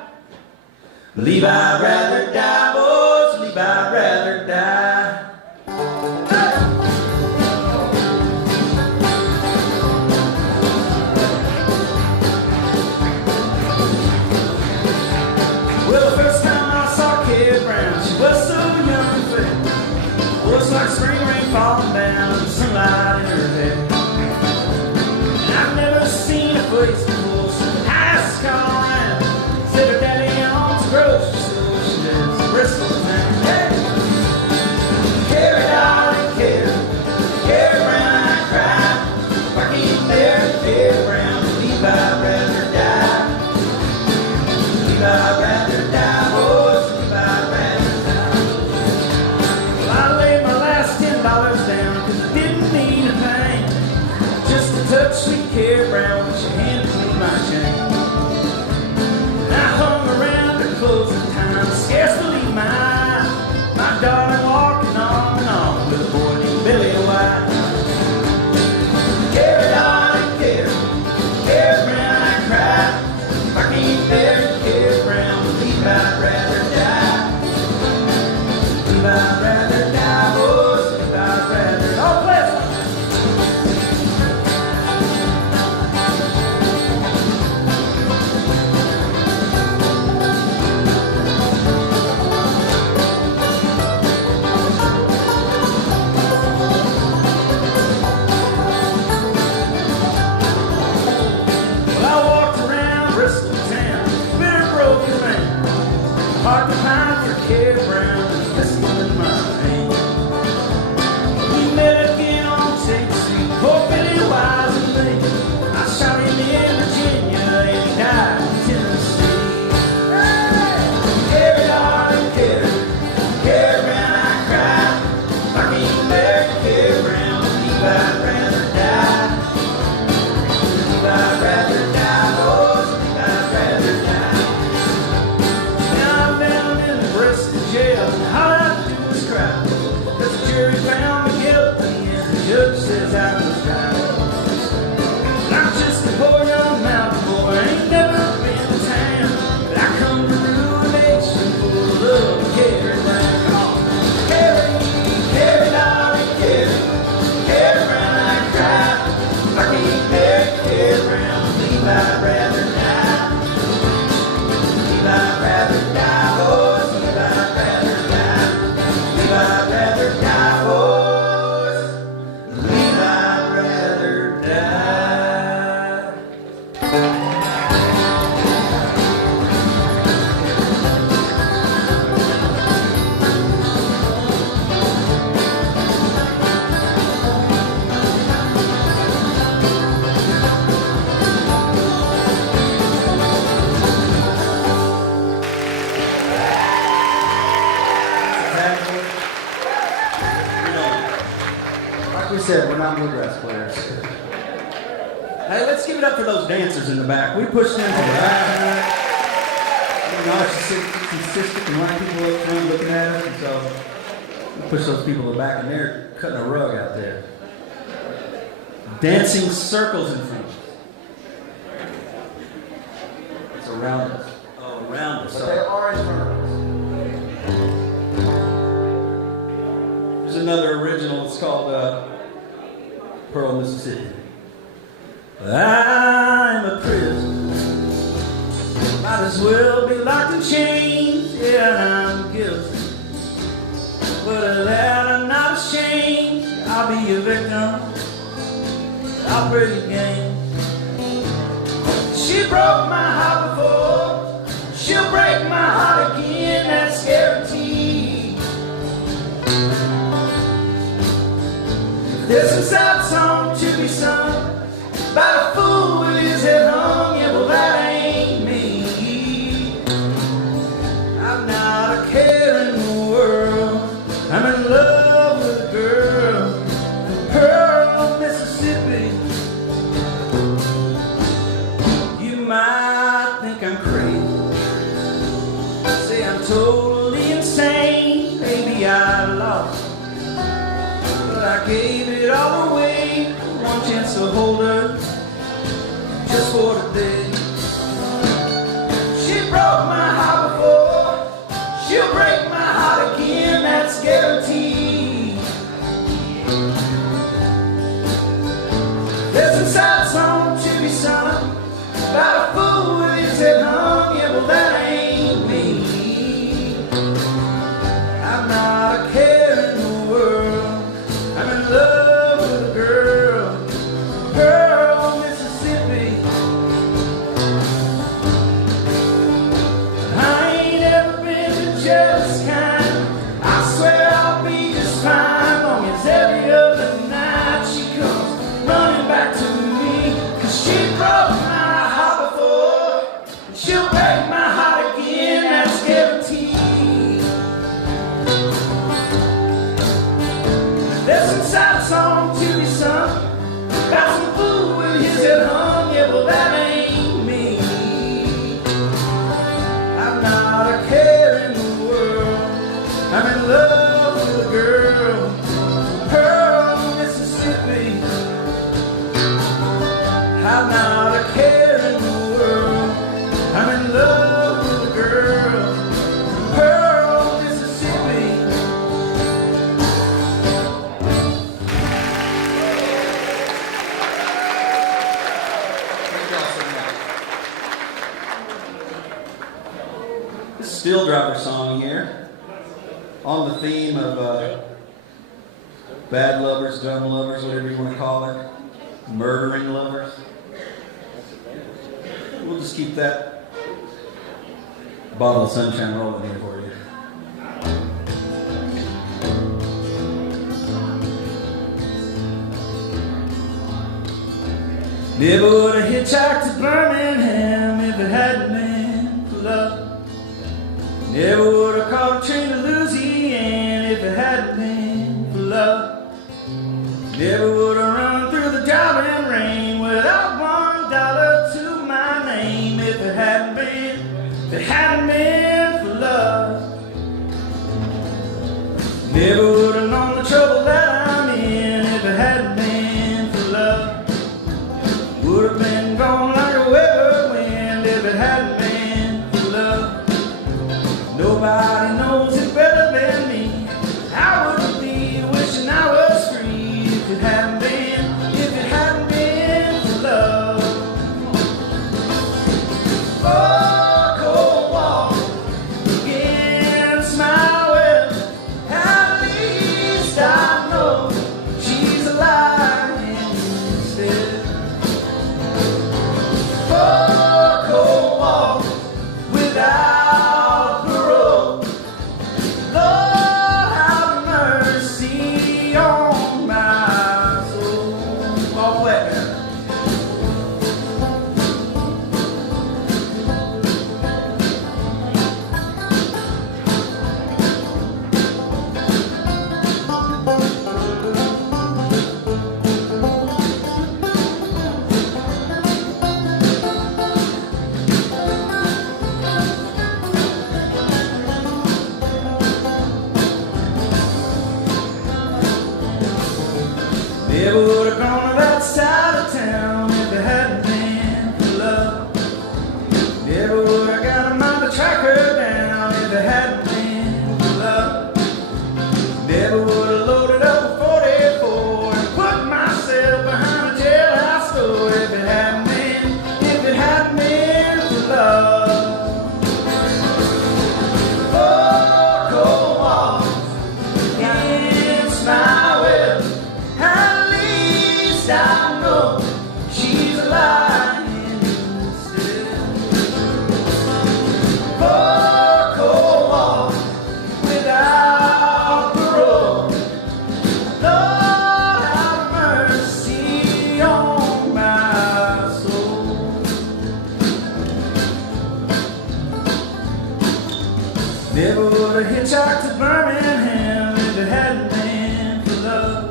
Believe I'd rather die, boys. Believe I'd rather die. Well, the first time I saw Carrie Brown, she was so young and fair. Oh, it's like spring rain falling down and sunlight in her hair. And I've never seen a face before, so I asked her around. Said her daddy owns a grocery store, she lives in Bristol town. Hey! Carrie, darling, Carrie Brown, I cry. If I can't marry Carrie Brown, believe I'd rather die. Believe I'd rather die, boys, believe I'd rather die. Well, I laid my last $10 down, 'cause I didn't need a thing. Just to touch sweet Carrie Brown when she handed me my chain. Like we said, we're not bluegrass players. Hey, let's give it up for those dancers in the back. We pushed them right. Narcissistic and white people up front looking at us, and so we push those people in the back, and they're cutting a rug out there. Dancing circles in front of us. It's around us. Oh, around us. But they are in front of us. There's another original. It's called Pearl, Mississippi. I'm a prisoner. Might as well be locked in chains. Yeah, I'm guilty. But I'm not ashamed. I'll be your victim. I'll play your game. She broke my heart before. She'll break my heart again. That's guaranteed. There's some sad song to be sung by a fool with his head hung. Yeah, well, that ain't me. I'm not a care in the world. I'm in love with a girl from Pearl, Mississippi. You might think I'm crazy, say I'm totally insane. Maybe I lost, but I gave it all away. One chance to hold her, just for today. She broke my heart before. She'll break my heart again. That's guaranteed. There's some sad song to be sung about a fool with his head hung. Yeah, well, that ain't me. I'm not a care in the world. I'm in love with a girl, Pearl, Mississippi. I ain't ever been the jealous kind. I swear I'll be just fine, long as every other night she comes running back to me. 'Cause she broke my heart before, and she'll break my heart again. That's guaranteed. There's some sad song to be sung about some fool with his head hung. Yeah, well, that ain't me. I'm not a care in the world. I'm in love with a girl, Pearl, Mississippi. I'm not a care in the world. I'm in love with a girl, Pearl, Mississippi. This Steel Driver song here, on the theme of bad lovers, dumb lovers, whatever you want to call it, murdering lovers. We'll just keep that bottle of sunshine rolling here for you. Never would have hitchhiked to Birmingham if it hadn't been for love. Never would have caught a train to Louisiana if it hadn't been for love. Never would have run through the driving rain without $1 to my name if it hadn't been for love. Never would have known the trouble that I'm in if it hadn't been for love. Would have been gone like a weather wind if it hadn't been for love. Nobody knows it better than me. I wouldn't be wishing I was free if it hadn't Never would have gone to that side of town if it hadn't been for love. Never would have got a mind to track her down if it hadn't been for love. Never would have loaded up a 44 and put myself behind a jailhouse door if it hadn't been for love. Oh, cold waters against my will. At least I know she's lying still. Oh, cold waters without parole. Lord, have mercy on my soul. Never would have hitchhiked to Birmingham if it hadn't been for love.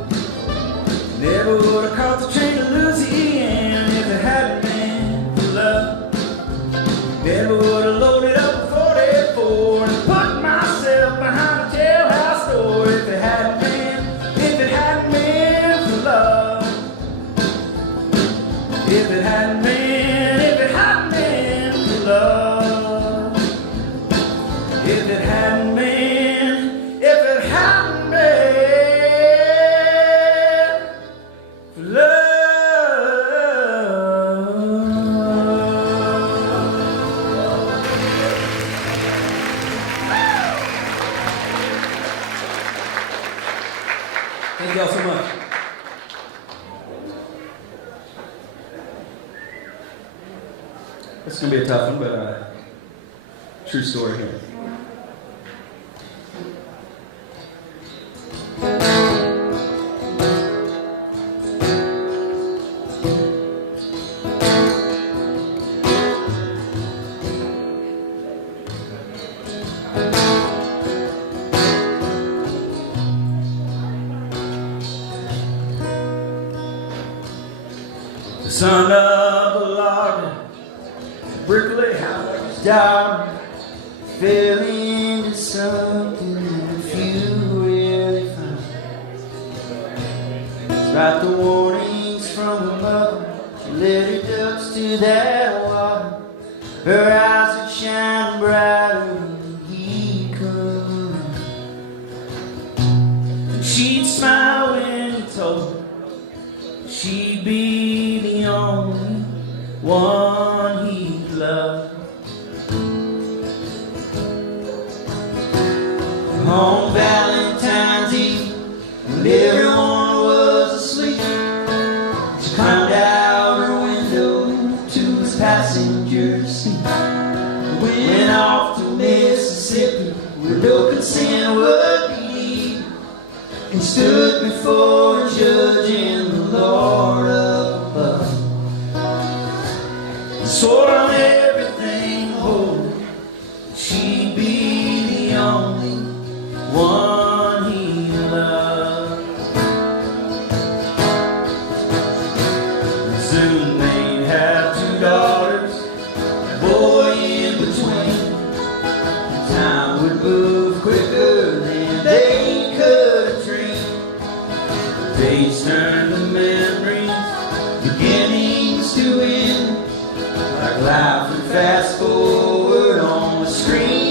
Never would have caught the train to Louisiana if it hadn't been for love. Never would have loaded up a 44 and put myself behind a jailhouse door if it hadn't been for love. If it hadn't been for love. If it hadn't been for love. Thank y'all so much. It's gonna be a tough one, but true story here. The son of a logger, Brickley house down, fell into something that few really find. Despite the warnings from her mother, she led her ducks to that water. Her eyes would shine brighter when he come. And she'd smile when he told her she'd be the only one he'd love. On Valentine's Eve, when everyone was asleep, she climbed out her window to his passenger seat. Went off to Mississippi, where no consent would be needed, and stood before a judge and the Lord above. And swore on everything holy she'd be the only one he loved. And soon they'd have 2 daughters, a boy in between. Time would move quicker than they could dream. Days turn to memories, beginnings to end, like life would fast forward on the screen.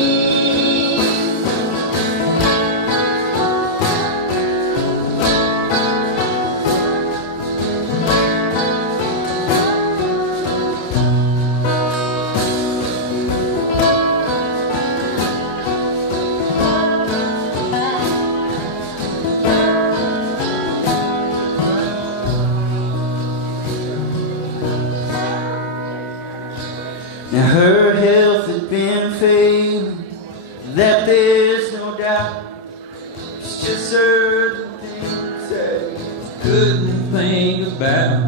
Now her health had been failing, that there's no doubt. It's just certain things that you couldn't think about,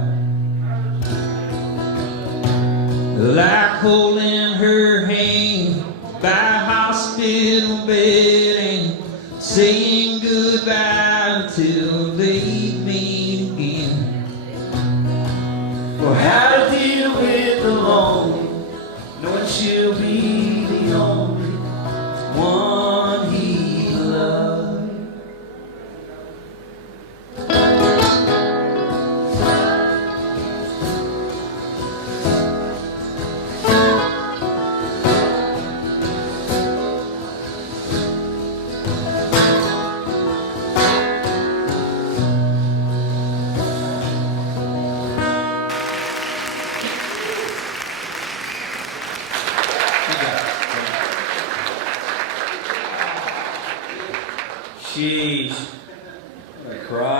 like holding her hand by a hospital bed and saying goodbye until they meet again. Or how to deal with the lonely, knowing she'll be the only one he loved.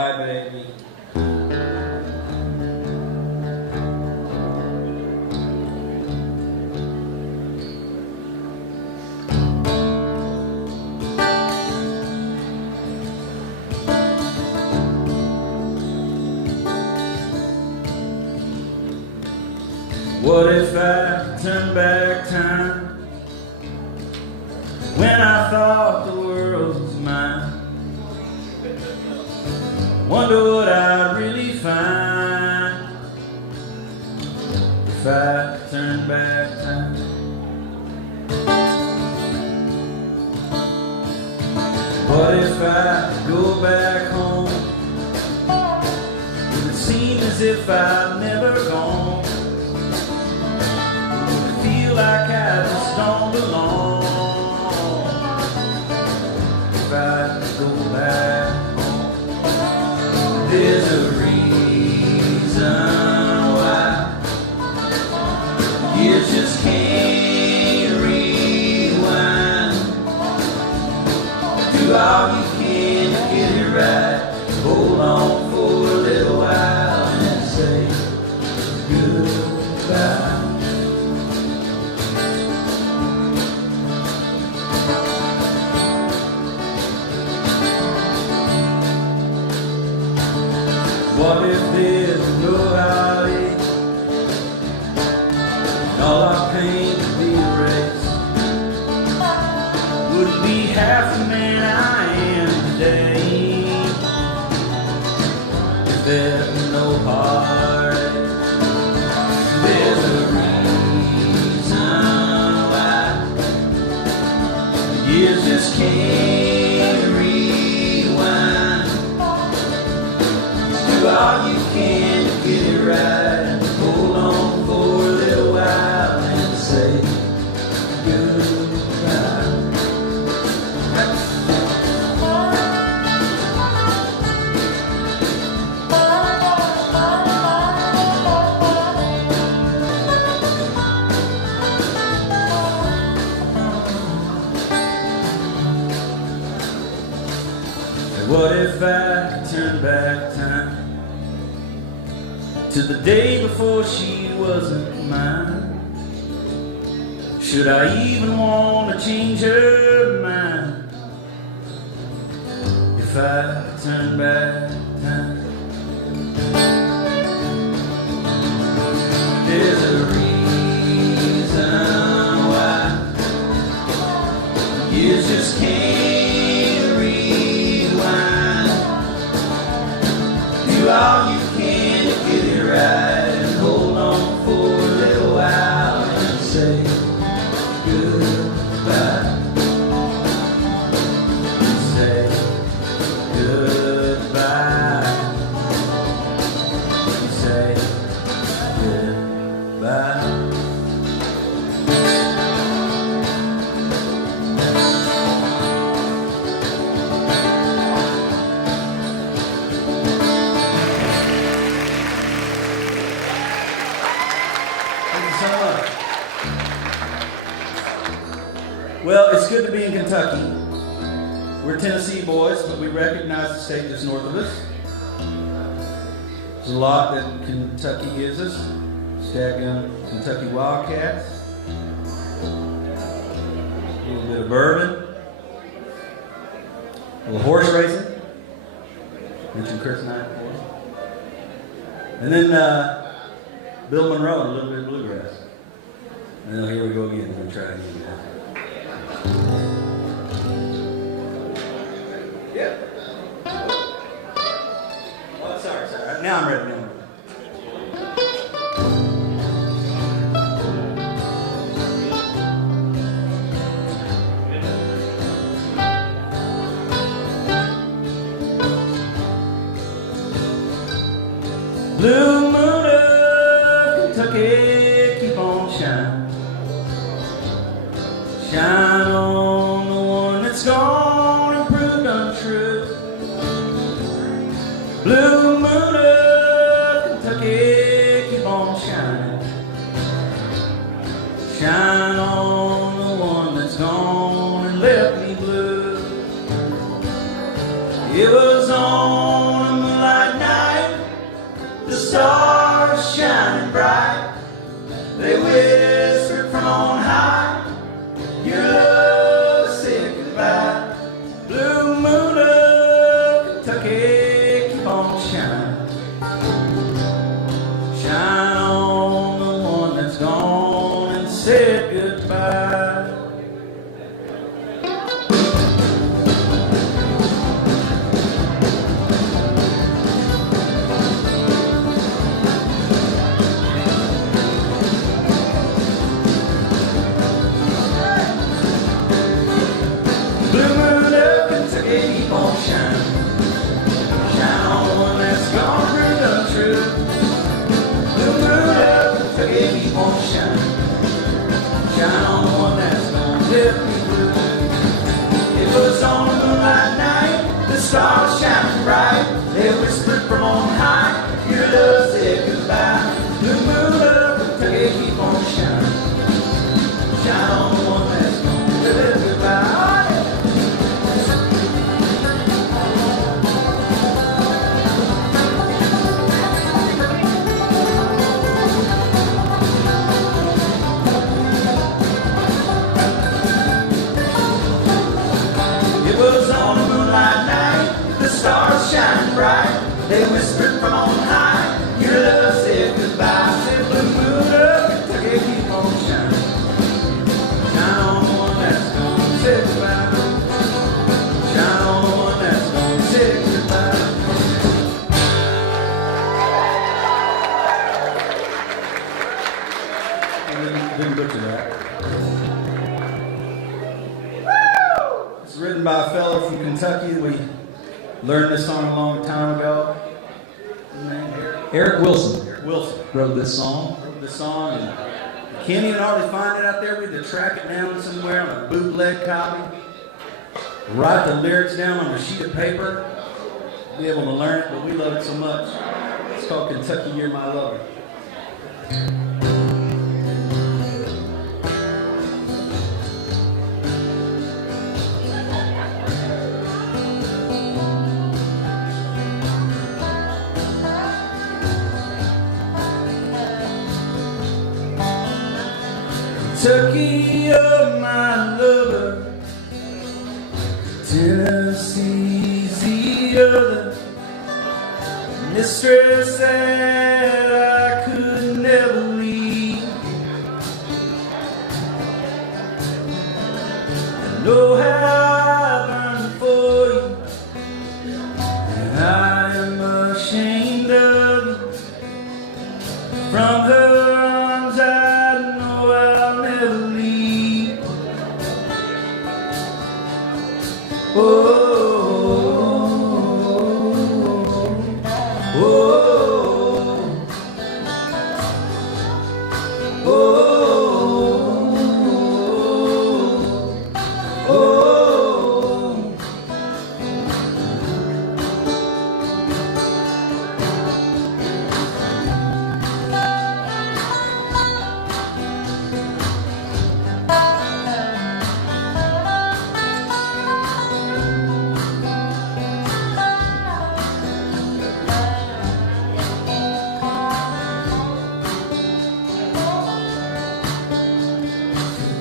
cry, baby. What if I turn back time when I thought the world was mine? Wonder what I'd really find if I turn back time. What if I go back home? Would it seem as if I've never gone? Like I just don't belong. If I go back home, there's a reason why years just can't rewind. Do all you can to get it right. Hold on for a little while and say goodbye. What if there's no heartache and all our pain could be erased? Would be half the man I am today if there's no heartache? There's a reason why years just can't rewind. Do all you can to get it right. Hold on for a little while and say goodbye. What if I could turn back time to the day before she wasn't mine? Should I even want to change her mind if I could turn back time? There's a reason why years just can't rewind. Do all you can to get it right and hold on for a little while and say goodbye. Say goodbye. Say goodbye. Well, it's good to be in Kentucky. We're Tennessee boys, but we recognize the state that's north of us. There's a lot that Kentucky gives us. Stagum Kentucky Wildcats. A little bit of bourbon. A little horse racing. Mentioned Chris and I before. And then Bill Monroe and a little bit of bluegrass. And then here we go again. We're going to try again. Yeah. Oh, sorry. Now I'm ready. Blue moon of Kentucky, keep on shining. Shine on the one that's gone and proved untrue. Blue moon of Kentucky, keep on shining. Shine on the one that's gone and left me blue. It was on a shine. Shine on the one that's gone and said goodbye. Blue moon of Kentucky, keep on shining. Shine on the one that's gone through the truth. Blue moon of Kentucky, keep on shining. Shine on the one that's gone lift me blue. It was on a moonlight night, the stars shining bright. They whispered from on high, your love said goodbye. Blue moon of Kentucky, keep on shining. Shine on the one that's gone lift goodbye. It was on a moonlight night, the stars shining bright. They whispered from on high, your love said goodbye. Said blue moon of Kentucky, keep on shining. Shine on the one that's gonna say goodbye. Shine on the one that's gonna say goodbye. Didn't butcher that. It's written by a fellow from Kentucky. We learned this song a long time ago. His name Eric Wilson. Eric Wilson wrote this song. wrote this song, and can't even hardly find it out there. We had to track it down somewhere on a bootleg copy, write the lyrics down on a sheet of paper, be able to learn it, but we love it so much. It's called Kentucky, You're My Lover. Kentucky, you're my lover. Tennessee's the other. Mistress that I could never leave. I know how I burned for you, and I am ashamed of you. From her arms I know I'll never leave. Oh,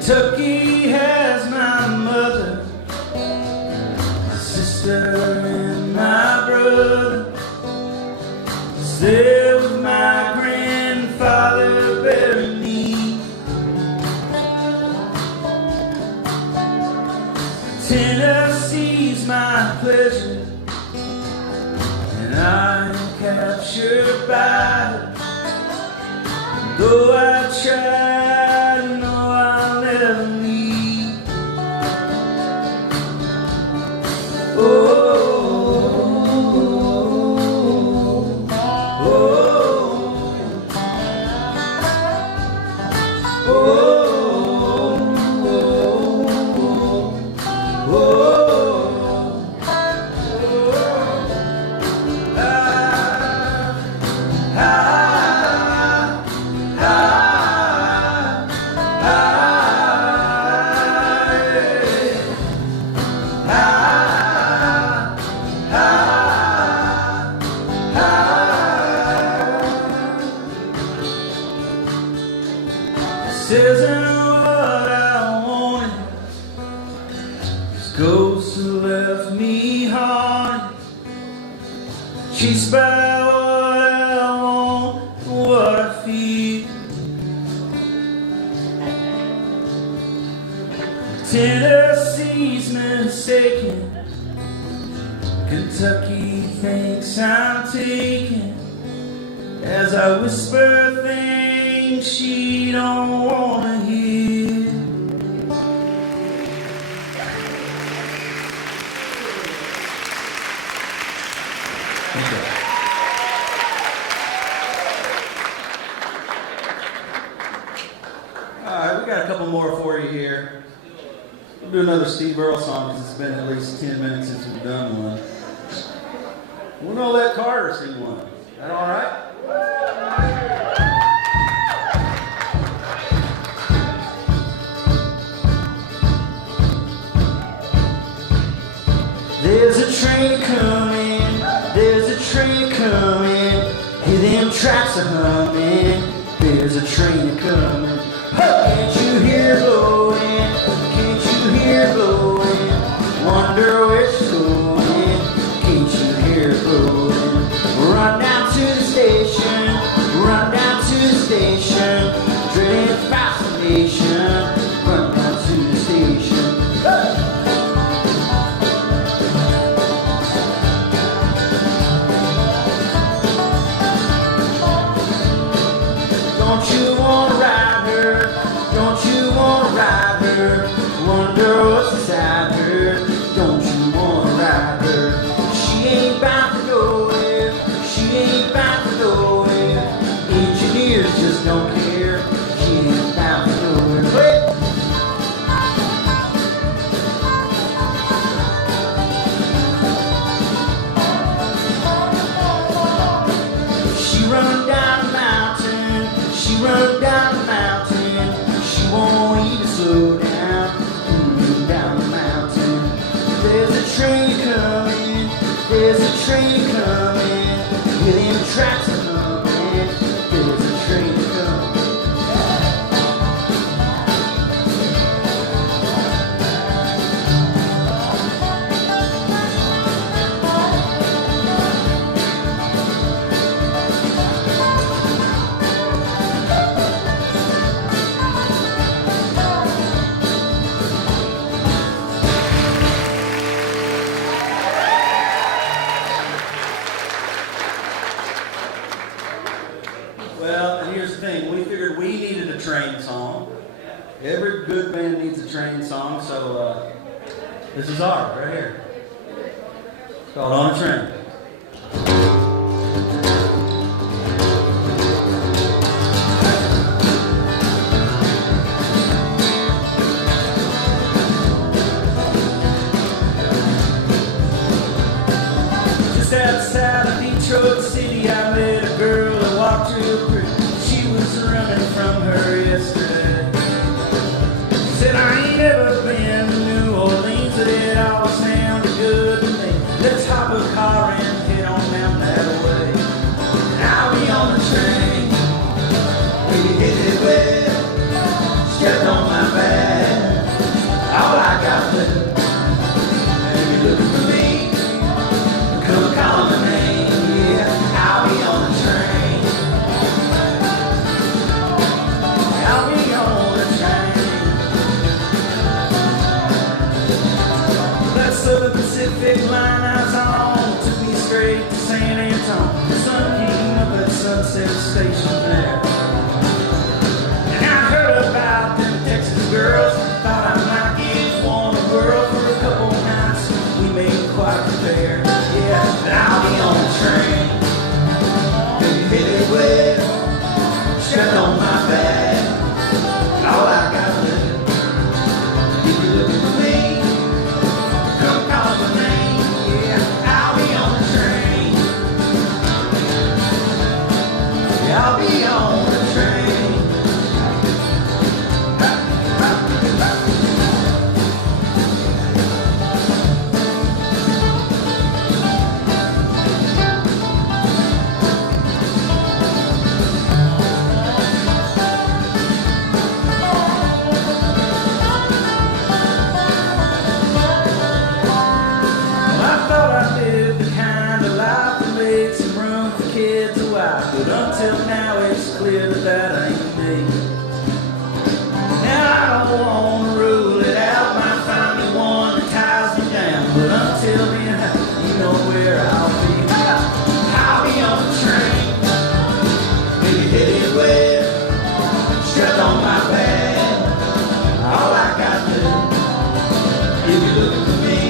Kentucky has my mother, my sister, and my brother. There with my grandfather buried me. Tennessee's my pleasure, and I am captured by her. Though I try to know I'll never leave. Oh, This isn't what I wanted. This ghost who left me haunted. Chased by what I want, what I feel. Tennessee's mistaken, Kentucky thinks I'm taken, as I whisper things she don't wanna hear. Alright, we got a couple more for you here. We'll do another Steve Earle song because it's been at least 10 minutes since we've done one. We're going to let Carter sing one. Is that all right? There's a train coming, there's a train coming, hear them tracks are humming, there's a train coming. Can't you hear blowing, can't you hear blowing, wonder where it's going, can't you hear blowing. Run down to the station, run down to the station, dreading fascination, run down to the station. Don't you wanna ride her? Don't you wanna ride her? Wonder what's inside her. Don't you wanna ride her? She ain't bound to nowhere. She ain't bound to nowhere. Engineers just don't care. She ain't bound to nowhere. Wait. She run down the mountain. She run down the mountain. She won't even slow down. Down the mountain. There's a train coming. There's a train coming. Hear them tracks are humming. There's a train coming. Well, and here's the thing. We figured we needed a train song. Every good band needs a train song, so this is ours right here. It's called On a Train. Just outside of Detroit City, I met a girl that walked real quick. She was running from her yesterday. Said, I ain't ever been to New Orleans, but it always sounded good to me. Let's hop a car and head on down that way. I'll be on the train, maybe hit it well, stepped on my back. All I got to do, maybe look for me, come call my name, yeah. I'll be on the train, I'll be on the train. That's the Pacific line I was on, took me straight to San Antonio. The sun came up at Sunset Station there, and I heard about them Texas girls. Thought I might get one a girl for a couple nights. We made quite a pair, yeah. But I'll be on the train, baby, hit it well, strapped on my back. All I got to do, if you're looking for me, come call my name, yeah. I'll be on the train, yeah, I'll be on the train. until now it's clear that that ain't me. Now I don't want to rule it out, might find me one that ties me down, but until then, you know where I'll be. I'll be on the train, maybe headed west, strapped on my back. All I got to do, if you're looking for me,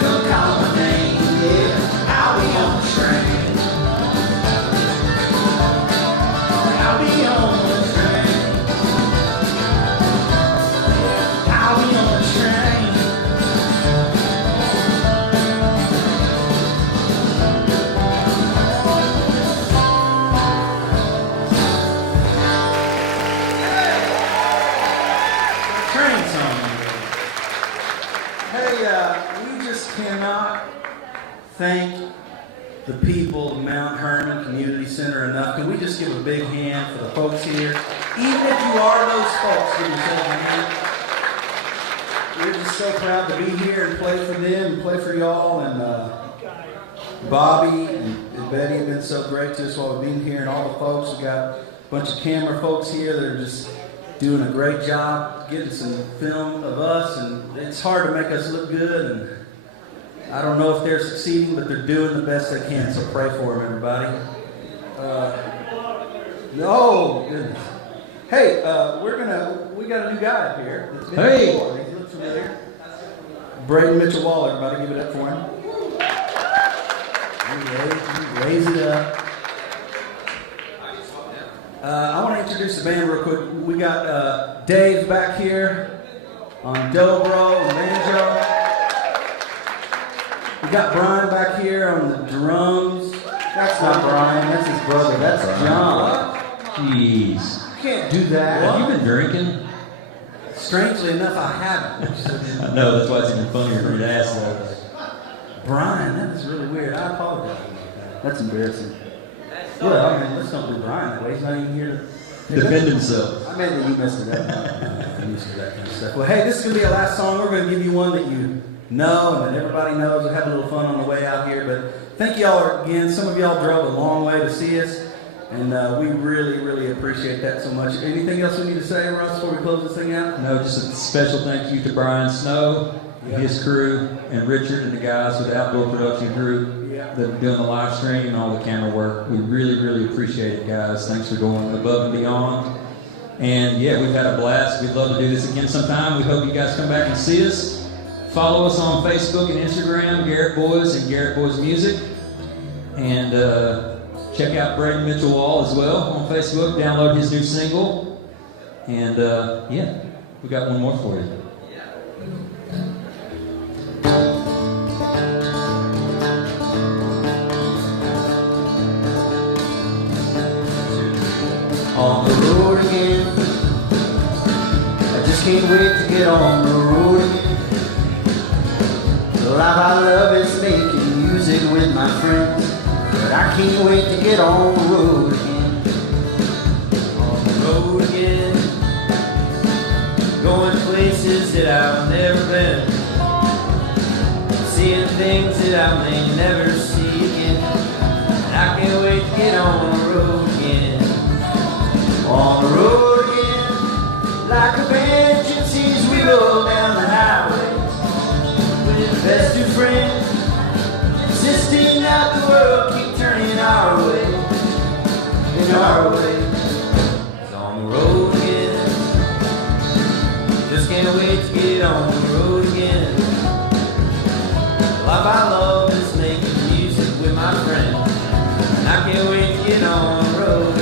come call my name, yeah. I'll be on the train. I'll be on the train. I'll be on the train. Train song. Hey, we just cannot thank the people of Mount Hermon Community Center enough. Can we just give a big hand for the folks here? Even if you are those folks, give yourself a hand. We're just so proud to be here and play for them and play for y'all. And Bobby and Betty have been so great to us while we've been here, and all the folks. We got a bunch of camera folks here that are just doing a great job getting some film of us, and it's hard to make us look good, and I don't know if they're succeeding, but they're doing the best they can, so pray for them, everybody. No, goodness. Hey, we got a new guy up here. That's been Hey! before. He looks familiar. Braden Mitchell Wall, everybody give it up for him. Raise it up. I want to introduce the band real quick. We got Dave back here on dobro and banjo. We got Brian back here on the drums. That's not Brian, that's his brother. That's John. Jeez. You can't do that. Have you been drinking? Strangely enough, I haven't. I know, that's why it's even funnier for me to ask that. Brian, that is really weird. I apologize. That's embarrassing. Well, I mean, let's don't do Brian that way. He's not even here to Defend himself. I meant that you messed it up. I'm used to that kind of stuff. Well, hey, this is going to be our last song. We're going to give you one that you know and that everybody knows. We'll have a little fun on the way out here. But thank y'all again. Some of y'all drove a long way to see us. And we really, really appreciate that so much. Anything else we need to say, Russ, before we close this thing out? No, just a special thank you to Brian Snow, his crew, and Richard and the guys with the outdoor production group that are doing the live stream and all the camera work. We really, really appreciate it, guys. Thanks for going above and beyond. And yeah, we've had a blast. We'd love to do this again sometime. We hope you guys come back and see us. Follow us on Facebook and Instagram, Garrett Boys and Garrett Boys Music. And check out Braden Mitchell Wall as well on Facebook. Download his new single. And yeah, we got one more for you. On the road again. I just can't wait to get on the road again. The life I love is making music with my friends, but I can't wait to get on the road again. On the road again. Going places that I've never been, seeing things that I may never see again. And I can't wait to get on the road again. On the road again, like a band of gypsies, we roll down the highway with the best of friends, insisting that the world keep turning our way, in our way. It's on the road again, just can't wait to get on the road again. The life I love is making music with my friends, and I can't wait to get on the road again.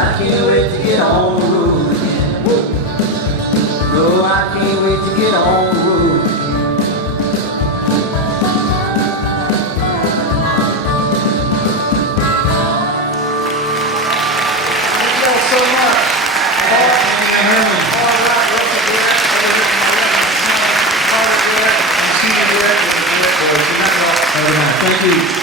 I can't wait to get on the road again. No, I can't wait to get on the road again. Thank you all so much. Thank you.